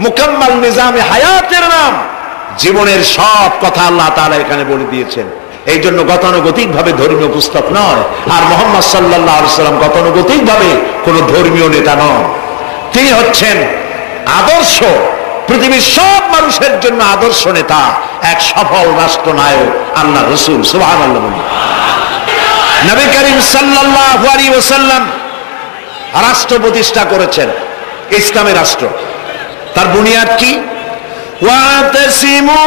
মুকাম্মাল নিজামে হায়াতের নাম। জীবনের সব কথা আল্লাহ তাআলা এখানে বলে দিয়েছেন। এই জন্য গতানুগতিক ভাবে ধর্মীয় পুস্তক নয়। আর মুহাম্মদ সাল্লাল্লাহু আলাইহি সাল্লাম গতানুগতিক ভাবে কোন ধর্মীয় নেতা নন। তিনি হচ্ছেন আদর্শ, পৃথিবীর সব মানুষের জন্য আদর্শ নেতা, এক সফল রাষ্ট্রনায়ক আল্লাহ রাসূল। সুবহানাল্লাহ। নবী করিম সাল্লাল্লাহু আলাইহি ওয়াসাল্লাম রাষ্ট্র প্রতিষ্ঠা করেছেন, ইসলামের রাষ্ট্র। তার বুনিয়াদ কি? ওয়াতাসিমু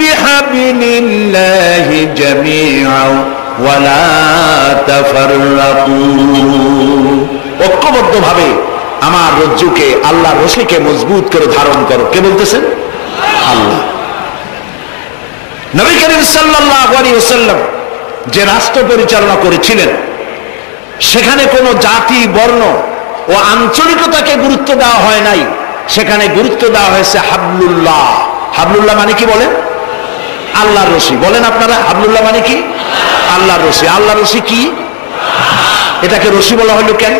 বিহাবিলিল্লাহি জামিআন ওয়া লা তাফাররাকু, ঐক্যবদ্ধভাবে আমার রজ্জুকে, আল্লাহর রশিকে মজবুত করে ধারণ করো। কে বলতেছেন? আল্লাহ। নবী করিম সাল্লাল্লাহু আলাইহি ওয়াসাল্লাম যে রাষ্ট্র পরিচালনা করেছিলেন সেখানে কোনো জাতি, বর্ণ ও আঞ্চলিকতাকে গুরুত্ব দেওয়া হয় নাই। সেখানে গুরুত্ব দেওয়া হয়েছে হাবলুল্লাহ। হাবলুল্লাহ মানে কি বলেন? আল্লাহর রশি। বলেন আপনারা হাবলুল্লাহ মানে কি? আল্লাহর রশি। আল্লাহর রশি কি? এটাকে রশি বলা হলো কেন?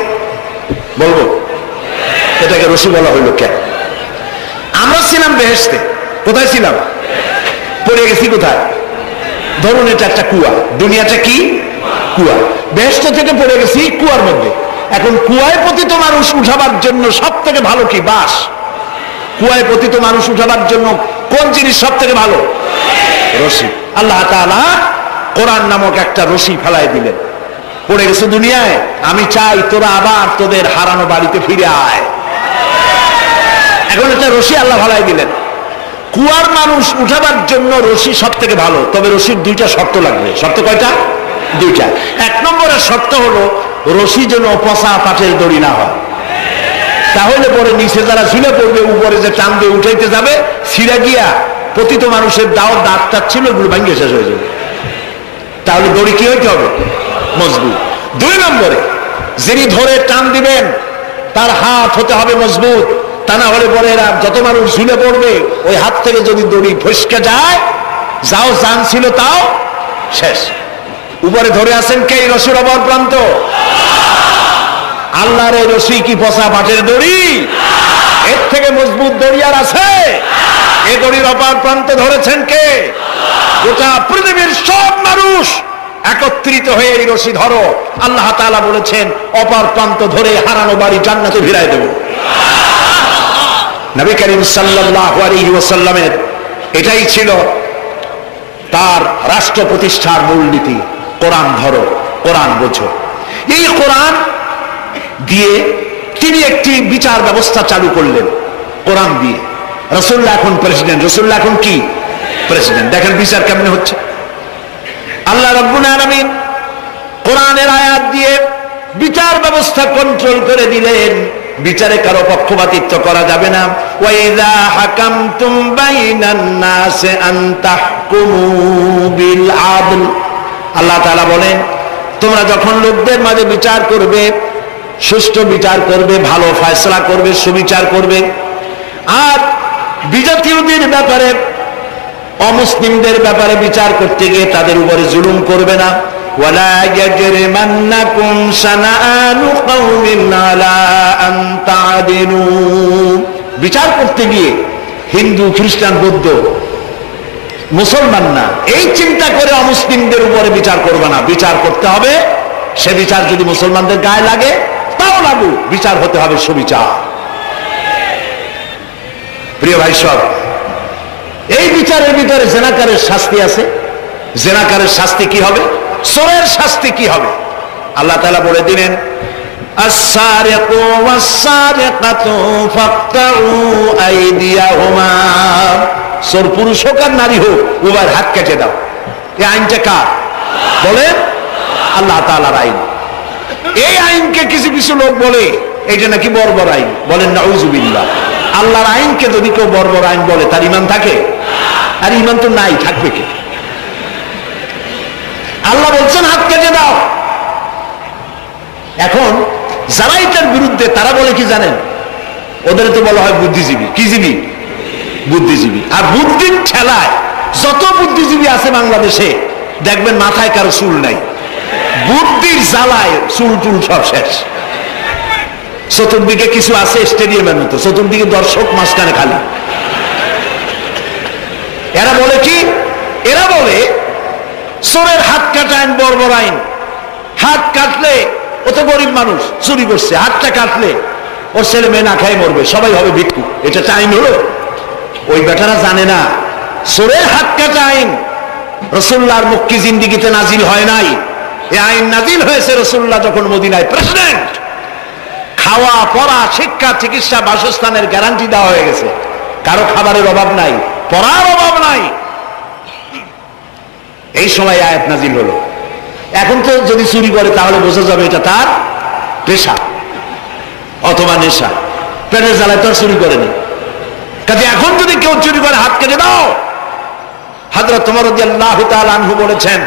বলবো এটাকে রশি বলা হলো কেন? আমরা ছিলাম বেহেশতে। কোথায় ছিলাম? পড়ে গেছি কোথায়? ধরুন এটা একটা কুয়া, দুনিয়াটা কি? কুয়া। বেহেশত থেকে পড়ে গেছি কুয়ার মধ্যে। এখন কুয়ায় পতিত মানুষ উঠাবার জন্য সব থেকে ভালো কি? বাঁশ। কুয়ায় পতিত মানুষ উঠাবার জন্য কোন জিনিস সব থেকে ভালো? রশি। আল্লাহ তাআলা কোরআন নামক একটা রশি ফেলাই দিলেন। পড়ে গেছে দুনিয়ায়, আমি চাই তোরা আবার তোদের হারানো বাড়িতে ফিরে আয়। এখন একটা রশি আল্লাহ ফেলাই দিলেন। কুয়ার মানুষ উঠাবার জন্য রশি সব থেকে ভালো, তবে রশির দুইটা শর্ত লাগবে। শর্ত কয়টা? দুইটা। এক নম্বরের শর্ত হলো রশি যেন পচা পাটের দড়ি না হয়, তাহলে পরে নিচে যারা ঝুলে পড়বে, উপরে যে টান দিয়ে উঠাইতে যাবে, ছিঁড়া গিয়া পতিত মানুষের দাঁত ছিল এগুলো ভাঙ্গে শেষ হয়ে যাবে। তাহলে দড়ি কি হইতে হবে? মজবুত। দুই নম্বরে যিনি ধরে টান দিবেন তার হাত হতে হবে মজবুত, তা না হলে পরে এরা যত মানুষ ঝুলে পড়বে ওই হাত থেকে যদি দড়ি ফসকে যায়, যাও জান ছিল তাও শেষ। উপরে ধরে আছেন কে? রশির অপর প্রান্ত। আল্লাহর এই রশি কি পচা পাটের দড়ি? এর থেকে মজবুত দড়ি আর আছে? এই দড়ির অপার প্রান্ত ধরেছেন কে? গোটা পৃথিবীর সব মানুষ একত্রিত হয়ে এই রশি ধরো। আল্লাহ তাআলা বলেছেন অপার প্রান্ত ধরে হারানো বাড়ি জান্নাতে ফিরায় দেব। নবী করিম সাল্লাল্লাহু আলাইহি ওয়াসাল্লামের এটাই ছিল তার রাষ্ট্র প্রতিষ্ঠার মূলনীতি। কোরআন ধরো, কোরআন বোঝো। এই কোরআন দিয়ে তিনি একটি বিচার ব্যবস্থা চালু করলেন কোরআন দিয়ে। রাসূলুল্লাহ এখন প্রেসিডেন্ট, রাসূলুল্লাহ এখন কি প্রেসিডেন্ট। দেখেন বিচার কেমনে হচ্ছে। আল্লাহ রাব্বুল আলামিন কোরআনের আয়াত দিয়ে বিচার ব্যবস্থা কন্ট্রোল করে দিলেন। বিচারে কারো পক্ষপাতিত্ব করা যাবে না। ওয়াইযা হাকামতুম বাইনান নাসি আন তাহকুমু বিল আদল, আল্লাহ তাআলা বলেন তোমরা যখন লোকদের মাঝে বিচার করবে, সুষ্ঠু বিচার করবে, ভালো ফয়সালা করবে, সুবিচার করবে। আর বিজাতীয়দের ব্যাপারে, অমুসলিমদের ব্যাপারে বিচার করতে গিয়ে তাদের উপরে জুলুম করবে না। ওয়ালা ইয়াজরিমান্নাকুম শানাআনু কওমিন আলা আন তা'দিলু, বিচার করতে গিয়ে হিন্দু, খ্রিস্টান, বৌদ্ধ, মুসলমান না এই চিন্তা করে অমুসলিমদের উপরে বিচার করবে না। বিচার করতে হবে, সে বিচার যদি মুসলমানদের গায়ে লাগে তাও লাগুক, বিচার হতে হবে সুবিচার। প্রিয় ভাই সব, এই বিচারের ভিতরে জেনাকারের শাস্তি আছে। জেনাকারের শাস্তি কি হবে? চোরের শাস্তি কি হবে? আল্লাহ তাআলা বলে দিলেন আস-সারিকু ওয়াস-সারিকাতু ফাকতাউ আইদিয়াহুমা, চোর পুরুষ হোক আর নারী হোক উভয়ের হাত কেটে দাও। এই আইনটা কার? বলেন আল্লাহ তাআলার আইন। এই আইনকে কিছু কিছু লোক বলে এইটা নাকি বর্বর আইন। বলেন নাউযুবিল্লাহ। আল্লাহর আইনকে যদি কেউ বর্বর আইন বলে তার ঈমান থাকে? আর ঈমান তো নাই, থাকবে কি? আল্লাহ বলছেন হাত কেটে দাও। এখন যারা এটার বিরুদ্ধে তারা বলে কি জানেন? ওদের তো বলা হয় বুদ্ধিজীবী। কি জীবী? বুদ্ধিজীবী। আর বুদ্ধির ঠেলায় যত বুদ্ধিজীবী আছে বাংলাদেশে দেখবেন মাথায় কারো চুল নাই। বুদ্ধির জ্বালায় চুল টুল সব শেষ। চতুর্দিকে কিছু আছে স্টেডিয়ামের মতো, চতুর্দিকে দর্শক, মাঝখানে খালি। এরা বলে কি? এরা বলে চোরের হাত কাটা আইন বর্বর আইন। হাত কাটলে ও তো গরিব মানুষ, চুরি করছে, হাতটা কাটলে ওর ছেলে মেয়ে না খাই মরবে, সবাই হবে ভিক্ষু। এটা আইন হলো? ওই বেটারা জানে না চোরের হাত কাটা আইন রাসূলুল্লাহর মক্কি জিন্দেগিতে নাজিল হয় নাই। এই আইন নাজিল হয়েছে রাসূলুল্লাহ যখন মদিনায় প্রেসিডেন্ট। খাওয়া, পড়া, শিক্ষা, চিকিৎসা, বাসস্থানের গ্যারান্টি দেওয়া হয়ে গেছে। কারো খাবারের অভাব নাই, পড়ার অভাব নাই। এই সময় আয়াত নাজিল হলো। এখন তো যদি চুরি করে তাহলে বোঝা যাবে এটা তার পেশা অথবা নেশা। পেটের জ্বালায় তো চুরি করেনি। কাজে এখন যদি কেউ চুরি করে হাত কেটে দাও। হযরত ওমর রাদিয়াল্লাহু তাআলা আনহু বলেছেন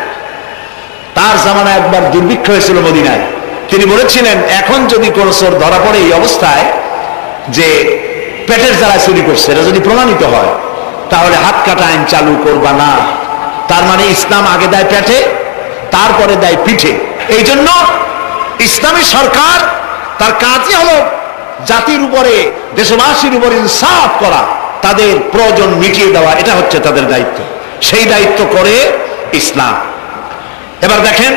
তার জামানায় একবার দুর্ভিক্ষ হয়েছিল মদিনায়। তিনি বলেছিলেন এখন যদি কোন চোর ধরা পড়ে এই অবস্থায় যে পেটের জ্বালায় চুরি করছে, এটা যদি প্রমাণিত হয় তাহলে হাত কাটা আইন চালু করবা না। তার মানে ইসলাম আগে দেয় পেটে, তারপরে দেয় পিঠে। এই জন্য ইসলামী সরকার তার কাজই হলো জাতির উপরে, দেশবাসীর উপরে ইনসাফ করা, তাদের প্রয়োজন মিটিয়ে দেওয়া। এটা হচ্ছে তাদের দায়িত্ব। সেই দায়িত্ব করে ইসলাম। এবার দেখেন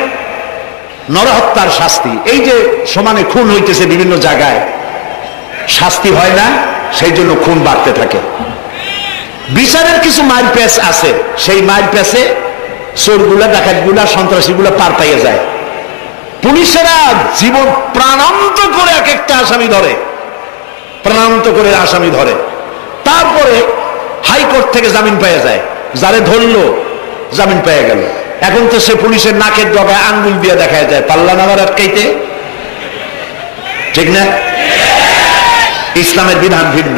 নরহত্যার শাস্তি। এই যে সমানে খুন হইতেছে বিভিন্ন জায়গায়, শাস্তি হয় না, সেই জন্য খুন বাড়তে থাকে। বিচারের কিছু মাইল পেস আছে, সেই মাইল পেসে চোরগুলা, ডাকাতগুলা, সন্ত্রাসীগুলা পার পাইয়ে যায়। পুলিশেরা জীবন প্রাণান্ত করে এক একটা আসামি ধরে, প্রাণান্ত করে আসামি ধরে। তারপরে হাইকোর্ট থেকে জামিন পেয়ে যায়। যারে ধরলো জামিন পেয়ে গেল। এখন তো সে পুলিশের নাকের ডগায় আঙ্গুল দিয়ে দেখা যায়, পাল্লা নামার আটকাইতে। ঠিক না? ইসলামের বিধান ভিন্ন।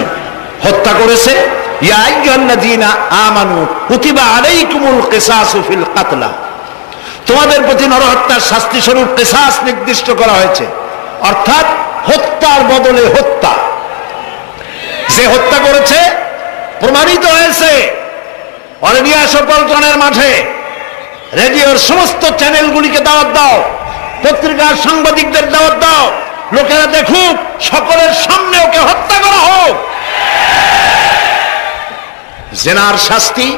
হত্যা করেছে, ইয়া আইয়ুহাল্লাযীনা আমানু কুতিবা আলাইকুমুল কিসাসু ফিল কাতলা, তোমাদের প্রতি নরহত্যার শাস্তি স্বরূপ কিসাস নির্দিষ্ট করা হয়েছে। অর্থাৎ হত্যার বদলে হত্যা। যে হত্যা করেছে প্রমাণিত হয়েছে, ওরে নিয়ে আসো পল্টনের মাঠে, রেডিওর সমস্ত চ্যানেলগুলিকে দাওয়াত দাও, পত্রিকার সাংবাদিকদের দাওয়াত দাও, লোকেরা দেখুক, সকলের সামনে ওকে হত্যা করা হোক। জিনার শাস্তি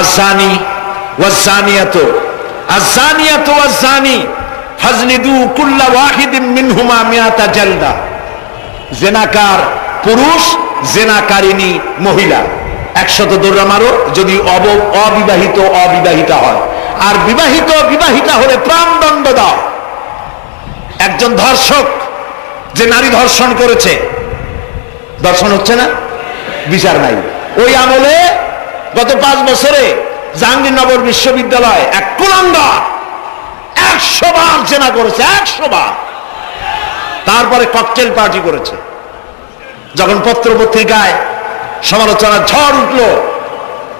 আযানি ওয়াযানিয়াতু আযানিয়াতু ওয়াযানি ফাজলিদু কুল্লা ওয়াহিদিন মিনহুমা মিয়াতা জালদা। জিনাকার পুরুষ, জিনাকারিনী মহিলা 100 দৌড়া মারো, যদি অবিবাহিতা হয়, আর বিবাহিতা হলে প্রাণদণ্ড দাও। একজন ধর্ষক যে নারী ধর্ষণ করেছে, ধর্ষণ হচ্ছে না, বিচার নাই। ওই আমলে গত 5 বছরে জাহাঙ্গীরনগর বিশ্ববিদ্যালয় এক কুলাঙ্গার 100 বার জেনা করেছে, 100 বার। তারপরে ককটেল পার্টি করেছে। যখন পত্র পত্রিকায় সমালোচনার ঝড় উঠল,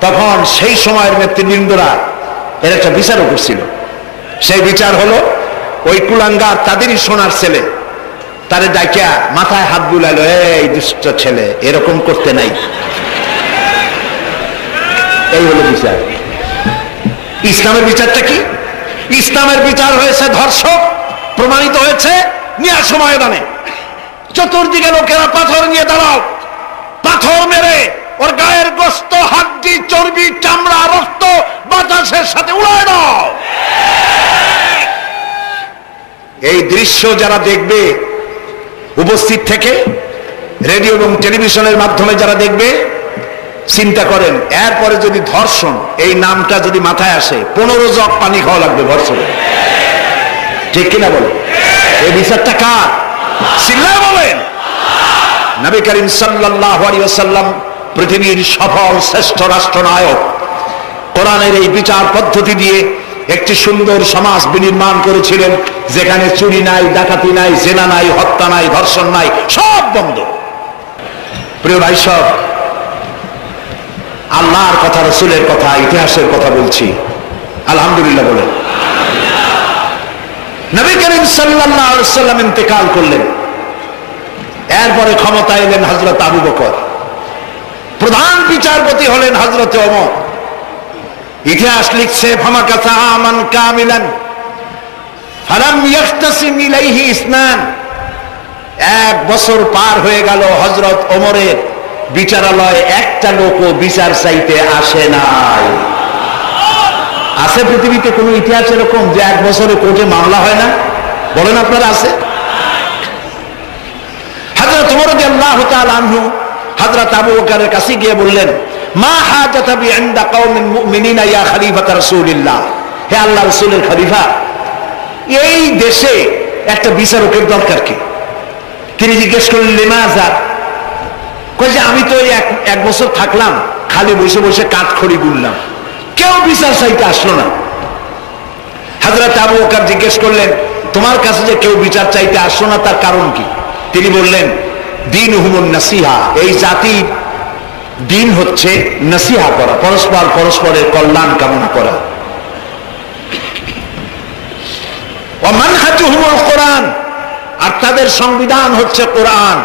তখন সেই সময়ের নেতৃবৃন্দরা এর একটা বিচারও করছিল। সেই বিচার হলো ওই কুলাঙ্গার তাদেরই সোনার ছেলে, তারে ডাকিয়া মাথায় হাত বুলাইলো, এই দুষ্ট ছেলে, এরকম করতে নাই। এই হলো বিচার। ইসলামের বিচারটা কি? ইসলামের বিচার হয়েছে ধর্ষক প্রমাণিত হয়েছে, নিয়ে আসো ময়দানে। চতুর্দিকে লোকেরা পাথর নিয়ে দাঁড়াও, পাথর মেরে ওর গায়ের গোশত, হাড্ডি, চর্বি, চামড়া, রক্ত বাতাসের সাথে উড়ায় দাও। এই দৃশ্য যারা দেখবে উপস্থিত থেকে, রেডিও এবং টেলিভিশনের মাধ্যমে যারা দেখবে, চিন্তা করেন এরপরে যদি ধর্ষণ এই নামটা যদি মাথায় আসে, 15 জগ পানি খাওয়া লাগবে ধর্ষণে। ঠিক কিনা বলেন? এই বিচারটা কার? চিল্লায় বলেন। নবী করিম সাল্লাল্লাহু আলাইহি ওয়াসাল্লাম পৃথিবীর সফল শ্রেষ্ঠ রাষ্ট্রনায়ক, কোরআনের এই বিচার পদ্ধতি দিয়ে একটি সুন্দর সমাজ বিনির্মাণ করেছিলেন, যেখানে চুরি নাই, ডাকাতি নাই, জেনা নাই, হত্যা নাই, ধর্ষণ নাই, সব বন্ধ। প্রিয় ভাই সব, আল্লাহর কথা, রাসূলের কথা, ইতিহাসের কথা বলছি। আলহামদুলিল্লাহ বলেন। নবী করিম সাল্লাল্লাহু আলাইহি ওয়াসাল্লাম ইন্তেকাল করলেন। এরপরে ক্ষমতা এলেন হযরত আবু বকর, প্রধান বিচারপতি হলেন হযরত ওমর। ইতিহাস লিখছে, ফামাকাসা আমান কামিলান ফালাম ইয়াখতাসিম ইলাইহি ইসনান। 1 বছর পার হয়ে গেল, হযরত ওমরের বিচারালয়ে একটা লোকও বিচার চাইতে আসে নাই। আছে পৃথিবীতে কোন ইতিহাস এরকম যে 1 বছরে কোর্টে মামলা হয় না? বলেন আপনারা, আছে? হযরত ওমর রাদিয়াল্লাহু তাআলা আনহু হযরত আবু বকরের কাছে গিয়ে বললেন, মা হাজাতা বি ইনদা কওমিন মুমিনিনা ইয়া খলিফাত রাসূলিল্লাহ। হে আল্লাহর রাসূলের খলিফা, এই দেশে একটা বিচারকের দরকার কি? তিনি জিজ্ঞেস করলেন, লিমাযা? কই যে আমি তো 1 বছর থাকলাম, খালি বসে বসে কাঠখড়ি গুনলাম, কেউ বিচার চাইতে আসলো না। হযরত আবু বকর জিজ্ঞেস করলেন, তোমার কাছে যে কেউ বিচার চাইতে আসলো না, তার কারণ কি? তিনি বললেন, দীনুহুমুন নাসিহা। এই জাতির দিন হচ্ছে নসিহা করা, পরস্পরের কল্যাণ কামনা করা। ওয়া মানহাজুহুমুল কোরআন, আর তাদের সংবিধান হচ্ছে কোরআন।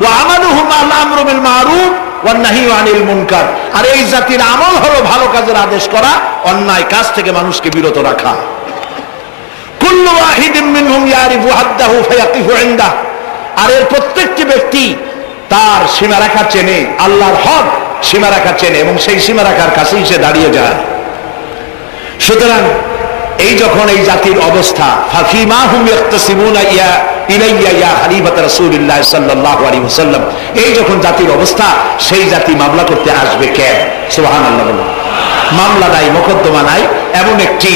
ওয়া আমালুহুম আল আমরু বিল মারুফ ওয়ান নাহয়ু আনিল মুনকার, আর এই জাতির আমল হলো ভালো কাজের আদেশ করা, অন্যায় কাজ থেকে মানুষকে বিরত রাখা। কুল্লু ওয়াহিদিন মিনহুম ইয়ারিফু হাদ্দাহু ফায়াকিফু ইনদাহ, আর এর প্রত্যেকটি ব্যক্তি তার সীমারেখা চেনে, আল্লাহর হক সীমারেখা চেনে, এবং সেই সীমারেখার কাছেই সে দাঁড়িয়ে যায়। সুতরাং এই যখন এই জাতির অবস্থা, ফাফিমা হুম ইয়াকতাসিমুনা ইলাইয়া ইয়া খলিফাত রাসূলিল্লাহ সাল্লাল্লাহু আলাইহি ওয়াসাল্লাম, এই যখন জাতির অবস্থা, সেই জাতি মামলা করতে আসবে কেন? সুবহানাল্লাহ বলুন। মামলা নাই, মোকদ্দমা নাই, এমন একটি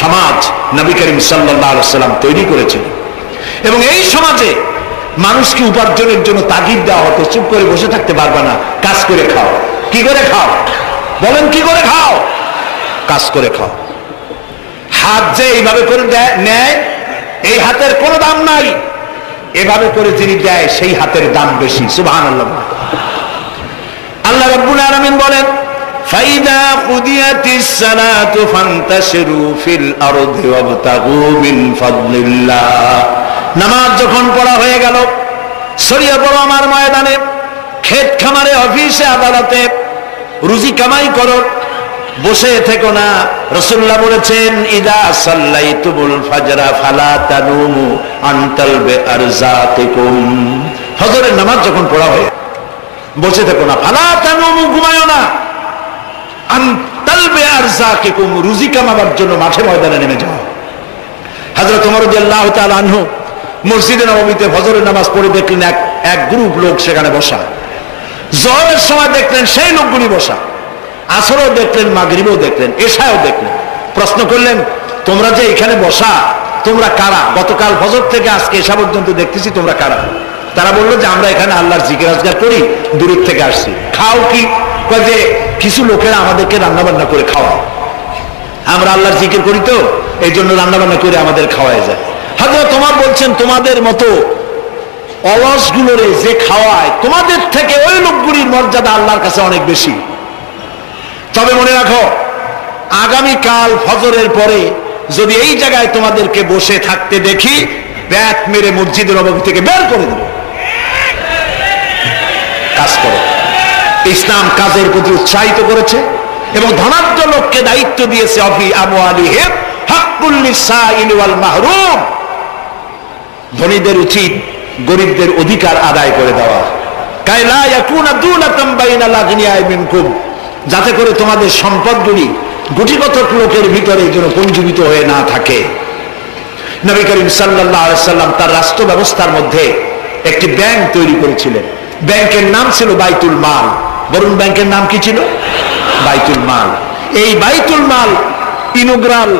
সমাজ নবী করিম সাল্লাল্লাহু আলাইহি ওয়াসাল্লাম তৈরি করেছেন। এবং এই সমাজে মানুষকে উপার্জনের জন্য তাগিদ দেওয়া হতো, চুপ করে বসে থাকতে পারবে না, কাজ করে খাও। কি করে খাও? বলেন, কি করে খাও? কাজ করে খাও। হাত যে এইভাবে করে নেয়, এই হাতের কোনো দাম নাই, এভাবে করে যিনি দেয় সেই হাতের দাম বেশি। সুবহানাল্লাহ। আল্লাহ রাব্বুল আলামিন বলেন, ফাইদা কুদিয়াতিস সালাতু ফান্তাশিরু ফিল আরদি ওয়াবতাগু মিন ফাদলিল্লাহ। নামাজ যখন পড়া হয়ে গেল, ছড়িয়ে পড়ো আমার ময়দানে, ক্ষেত খামারে, অফিসে, আদালতে, রুজি কামাই করো, বসে থেকো না। রাসূলুল্লাহ বলেছেন ইদা সাল্লাইতুমুল ফাজরা ফালা তানুমু আনতাল বিআরযাতিকুম, ফজরের নামাজ যখন পড়া হয় বসে থেকো না, ফালা তানুমু, ঘুমায়ো না, আনতাল বিআরযাতিকুম, রুজি কামাবার জন্য মাঠে ময়দানে নেমে যাও। হযরত ওমর রাদিয়াল্লাহু তাআলা আনহু মসজিদে নববীতে ফজরের নামাজ পড়ে দেখলেন এক গ্রুপ লোক সেখানে বসা। জোহরের সময় দেখলেন সেই লোকগুলি বসা, আসরও দেখলেন, মাগরিবও দেখলেন, এশাও দেখলেন। প্রশ্ন করলেন, তোমরা যে এখানে বসা, তোমরা কারা? গতকাল ফজর থেকে আজকে এশা পর্যন্ত দেখতেছি, তোমরা কারা? তারা বললো যে আমরা এখানে আল্লাহর জিকির আজকার করি, দূরের থেকে আসছি। খাও কি? কয় যে কিছু লোকেরা আমাদেরকে রান্না বান্না করে খাওয়ায়, আমরা আল্লাহর জিকির করি তো এই জন্য রান্না বান্না করে আমাদের খাওয়ায় যায়। হযরত ওমর বলছেন, তোমাদের মতো অলসগুলোরে যে খাওয়ায়, তোমাদের থেকে ওই লোকগুলির মর্যাদা আল্লাহর কাছে অনেক বেশি। তবে মনে রাখো, আগামীকাল ফজরের পরে যদি এই জায়গায় তোমাদেরকে বসে থাকতে দেখি, ব্যাট মেরে মসজিদের নববী থেকে বের করে দেব। কাজ করো। ইসলাম কাজের প্রতি উৎসাহিত করেছে এবং ধনাঢ্য লোককে দায়িত্ব দিয়েছে, অফি আমওয়ালিহিম হাক্কুল লিসাইলি ওয়াল মাহরুম, ধনীদের উচিত গরিবদের অধিকার আদায় করে দেওয়া। কাই লা ইয়াকুনা দুনাতাম বাইনাল আগনিয়াই মিনকুম, যাতে করে তোমাদের সম্পদগুলি গুটিকতক লোকের ভিতরে যেন পঞ্জীবিত হয়ে না থাকে। নবী করিম সাল্লাল্লাহু আলাইহি সাল্লাম তার রাষ্ট্র ব্যবস্থার মধ্যে একটি ব্যাংক তৈরি করেছিলেন। ব্যাংকের নাম ছিল বাইতুল মাল। বরুণ ব্যাংকের নাম কি ছিল? বাইতুল মাল। এই বাইতুল মাল ইনগ্রাল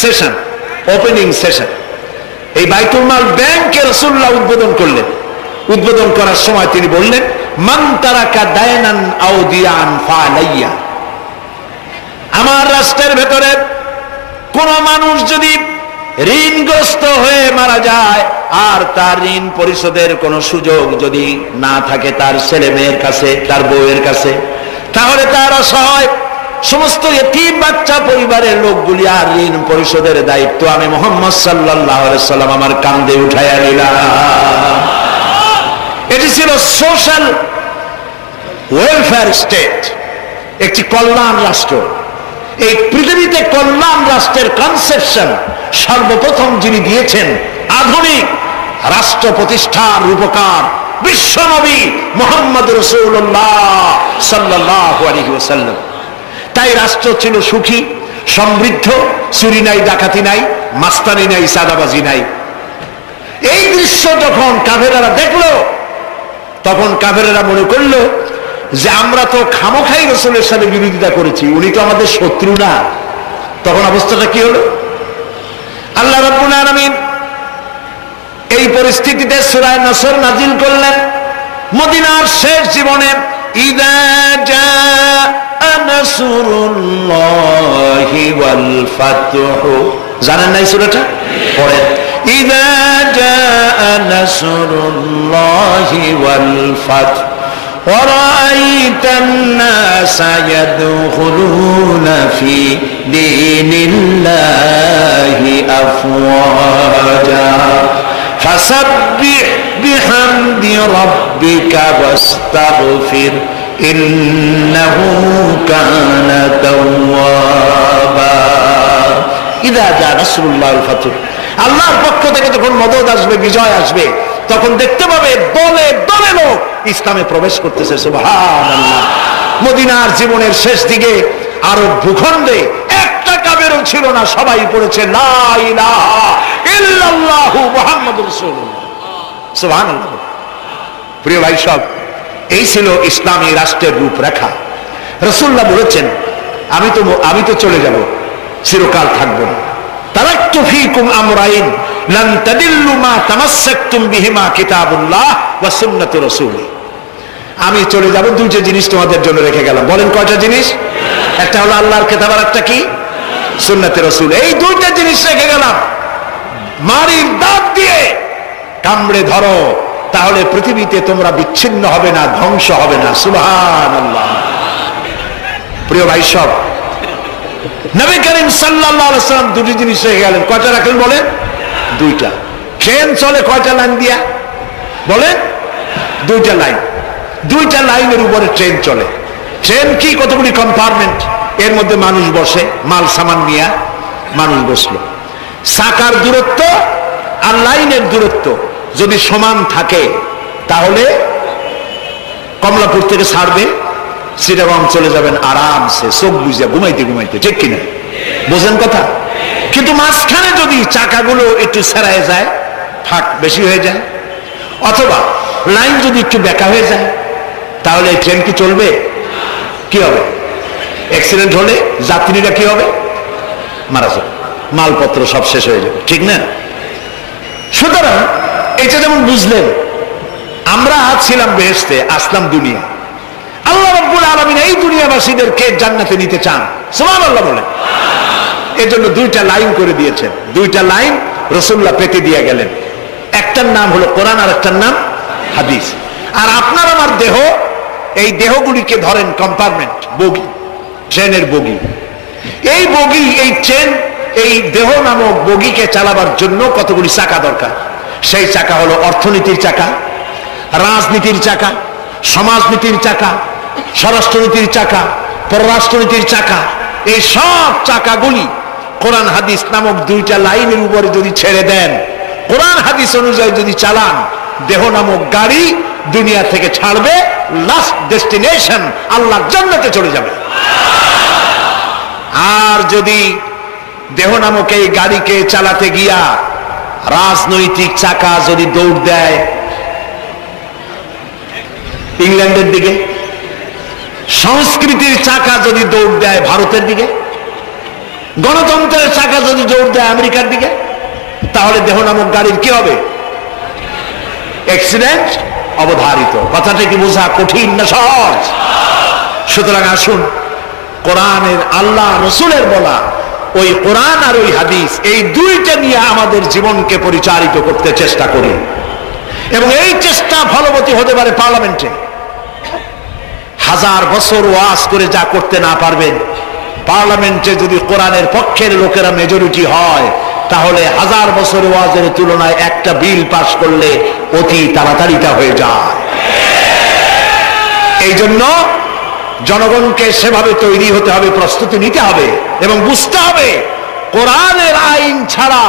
সেশন, ওপেনিং সেশন, এই বাইতুল মাল ব্যাংকে রাসূলুল্লাহ উদ্বোধন করলেন। উদ্বোধন করার সময় তিনি বললেন, মান তারাকা দায়নান আও দিয়ান ফালাইয়া, আমার রাষ্ট্রের ভেতরে কোন মানুষ যদি ঋণগ্রস্ত হয়ে মারা যায় আর তার ঋণ পরিশোধের কোন সুযোগ যদি না থাকে তার ছেলে মেয়ের কাছে, তার বউয়ের কাছে, তাহলে তার অসহায় সমস্ত এতিম বাচ্চা পরিবারের লোকগুলি আর ঋণ পরিশোধের দায়িত্ব আমি মুহাম্মদ সাল্লাল্লাহু আলাইহি সাল্লাম আমার কাঁধে উঠাইয়া নিলাম। এটি ছিল সোশ্যাল ওয়েলফেয়ার স্টেট, একটি কল্যাণ রাষ্ট্র। এই পৃথিবীতে কল্যাণ রাষ্ট্রের কনসেপশন সর্বপ্রথম যিনি দিয়েছেন, আধুনিক রাষ্ট্র প্রতিষ্ঠার রূপকার বিশ্বনবী মুহাম্মদ রাসূলুল্লাহ সাল্লাল্লাহু আলাইহি ওয়াসাল্লাম। তাই রাষ্ট্র ছিল সুখী, সমৃদ্ধ, চুরি নাই, ডাকাতি নাই, মাস্তানি নাই, সাদাবাজি নাই। এই দৃশ্য যখন কাফেরেরা দেখলো, তখন কাফেরেরা মনে করলো যে আমরা তো খামোখাই রাসূলের সাথে বিরোধিতা করেছি, উনি তো আমাদের শত্রু না। তখন অবস্থাটা কি হলো? আল্লাহ রাব্বুল আলামিন এই পরিস্থিতিতে সূরা নসর নাজিল করলেন মদিনার শেষ জীবনে। ইযা জাআ নাসরুল্লাহি ওয়াল ফাতহু, জানেন না এই সূরাটা? পড়েন। ইযা জাআ নাসরুল্লাহি ওয়াল ফাতহু وَرَأَيْتَ النَّاسَ يَدْخُلُونَ فِي دِينِ اللَّهِ أَفْوَاجًا فَسَبِّحْ بِحَمْدِ رَبِّكَ وَاسْتَغْفِرْ إِنَّهُ كَانَ توابا। إِذَا جاء نصر الله والفتح, আল্লাহর পক্ষ থেকে যখন মদদ আসবে, বিজয় আসবে, তখন দেখতে পাবে দলে দলে লোক ইসলামে প্রবেশ করতেছে। সুবহানাল্লাহ। মদিনার জীবনের শেষ দিকে আরব ভূখণ্ডে একটা কাফেরও ছিল না, সবাই পড়েছে লা ইলাহা ইল্লাল্লাহু মুহাম্মাদুর রাসূলুল্লাহ। সুবহানাল্লাহ। প্রিয় ভাই সব, এই ছিল ইসলামী রাষ্ট্রের রূপরেখা। রাসূলুল্লাহ বলেছেন, আমি তো চলে যাব, চিরকাল থাকবো না। তারাকতু ফীকুম আমরাইন লান তাদিল্লু মা তামাসসাকতুম বিহিমা কিতাবুল্লাহ ওয়া সুন্নাতু রাসূলি। আমি চলে যাব, দুইটা জিনিস তোমাদের জন্য রেখে গেলাম। বলেন কয়টা জিনিস? একটা হলো আল্লাহর কিতাব, আর একটা কি? সুন্নাতে রাসূল। এই দুইটা জিনিস রেখে গেলাম। মারির দাঁত দিয়ে কামড়ে ধরো, তাহলে পৃথিবীতে তোমরা বিচ্ছিন্ন হবে না, ধ্বংস হবে না। সুবহানাল্লাহ। প্রিয় ভাই সব, নবী করিম সাল্লাল্লাহু আলাইহি ওয়াসাল্লাম দুটি জিনিস রেখে গেলেন। কয়টা রাখলেন বলেন? দুইটা। ট্রেন চলে কয়টা লাইন দিয়া? বলেন? দুইটা লাইন। দুইটা লাইনের উপরে ট্রেন চলে। ট্রেন কি? কতগুলি কম্পার্টমেন্ট, এর মধ্যে মানুষ বসে, মাল সামান নিয়ে মানুষ বসলো। চাকার দূরত্ব আর লাইনের দূরত্ব যদি সমান থাকে তাহলে কমলাপুর থেকে ছাড়বে, চিটাগং চলে যাবেন আরামসে, চোখ বুঝে ঘুমাইতে ঘুমাইতে, ঠিক কিনা? বোঝেন কথা? কিন্তু মাঝখানে যদি চাকাগুলো একটু ছেড়ায় যায়, ফাঁক বেশি হয়ে যায়, অথবা লাইন যদি একটু বেঁকা হয়ে যায়, তাহলে ট্রেন কি চলবে? কি হবে? অ্যাক্সিডেন্ট হলে যাত্রীরা কি হবে? মারা যাবে, মালপত্র সব শেষ হয়ে যাবে, ঠিক না? সুতরাং এটা যেমন বুঝলেন, আমরা ছিলাম বেহেশতে, আসলাম দুনিয়া। আল্লাহ রাব্বুল আলামিন এই দুনিয়াবাসীদেরকে জান্নাতে নিতে চান, সুবহানাল্লাহ বলেন। এর জন্য দুইটা লাইন করে দিয়েছেন, দুইটা লাইন রাসূলুল্লাহ পেতে দিয়ে গেলেন। একটার নাম হলো কোরআন আর একটার নাম হাদিস। আর আপনার আমার দেহ, এই দেহগুলিকে ধরেন কম্পার্টমেন্ট, বগি, ট্রেনের বগি। এই বগি, এই ট্রেন, এই দেহ নামক বগিকে চালাবার জন্য কতগুলি চাকা দরকার। সেই চাকা হলো অর্থনীতির চাকা, রাজনীতির চাকা, সমাজনীতির চাকা, স্বরাষ্ট্রনীতির চাকা, পররাষ্ট্রনীতির চাকা। এই সব চাকাগুলি কোরআন হাদিস নামক দুইটা লাইনের উপরে যদি ছেড়ে দেন, কোরআন হাদিস অনুযায়ী যদি চালান, দেহ নামক গাড়ি দুনিয়া থেকে ছাড়বে, লাস্ট ডেস্টিনেশন আল্লাহর জান্নাতে চলে যাবে। আর যদি দেহ নামক এই গাড়িকে চালাতে গিয়া রাজনৈতিক চাকা যদি দৌড় দেয় ইংল্যান্ডের দিকে, সংস্কৃতির চাকা যদি দৌড় দেয় ভারতের দিকে, গণতন্ত্রের চাকা যদি দৌড় দেয় আমেরিকার দিকে, তাহলে দেহ নামক গাড়ির কি হবে? অ্যাক্সিডেন্ট অবধারিত। কথাটা কি বোঝা কঠিন না সহজ? সুতরাং আসুন কোরআনের, আল্লাহ রসুলের বলা ওই কোরআন আর ওই হাদিস, এই দুইটা নিয়ে আমাদের জীবনকে পরিচালিত করতে চেষ্টা করি। এবং এই চেষ্টা ফলবতী হতে পারে পার্লামেন্টে। 1000 বছর ওয়াজ করে যা করতে না পারবেন, পার্লামেন্টে যদি কোরআনের পক্ষের লোকেরা মেজরিটি হয়, তাহলে 1000 বছর ওয়াজের তুলনায় একটা বিল পাস করলে অতি তাড়াতাড়ি তা হয়ে যায়। এই জন্য জনগণকে সেভাবে তৈরি হতে হবে, প্রস্তুতি নিতে হবে এবং বুঝতে হবে কোরআনের আইন ছাড়া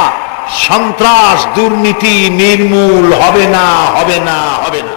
সন্ত্রাস, দুর্নীতি নির্মূল হবে না, হবে না, হবে না।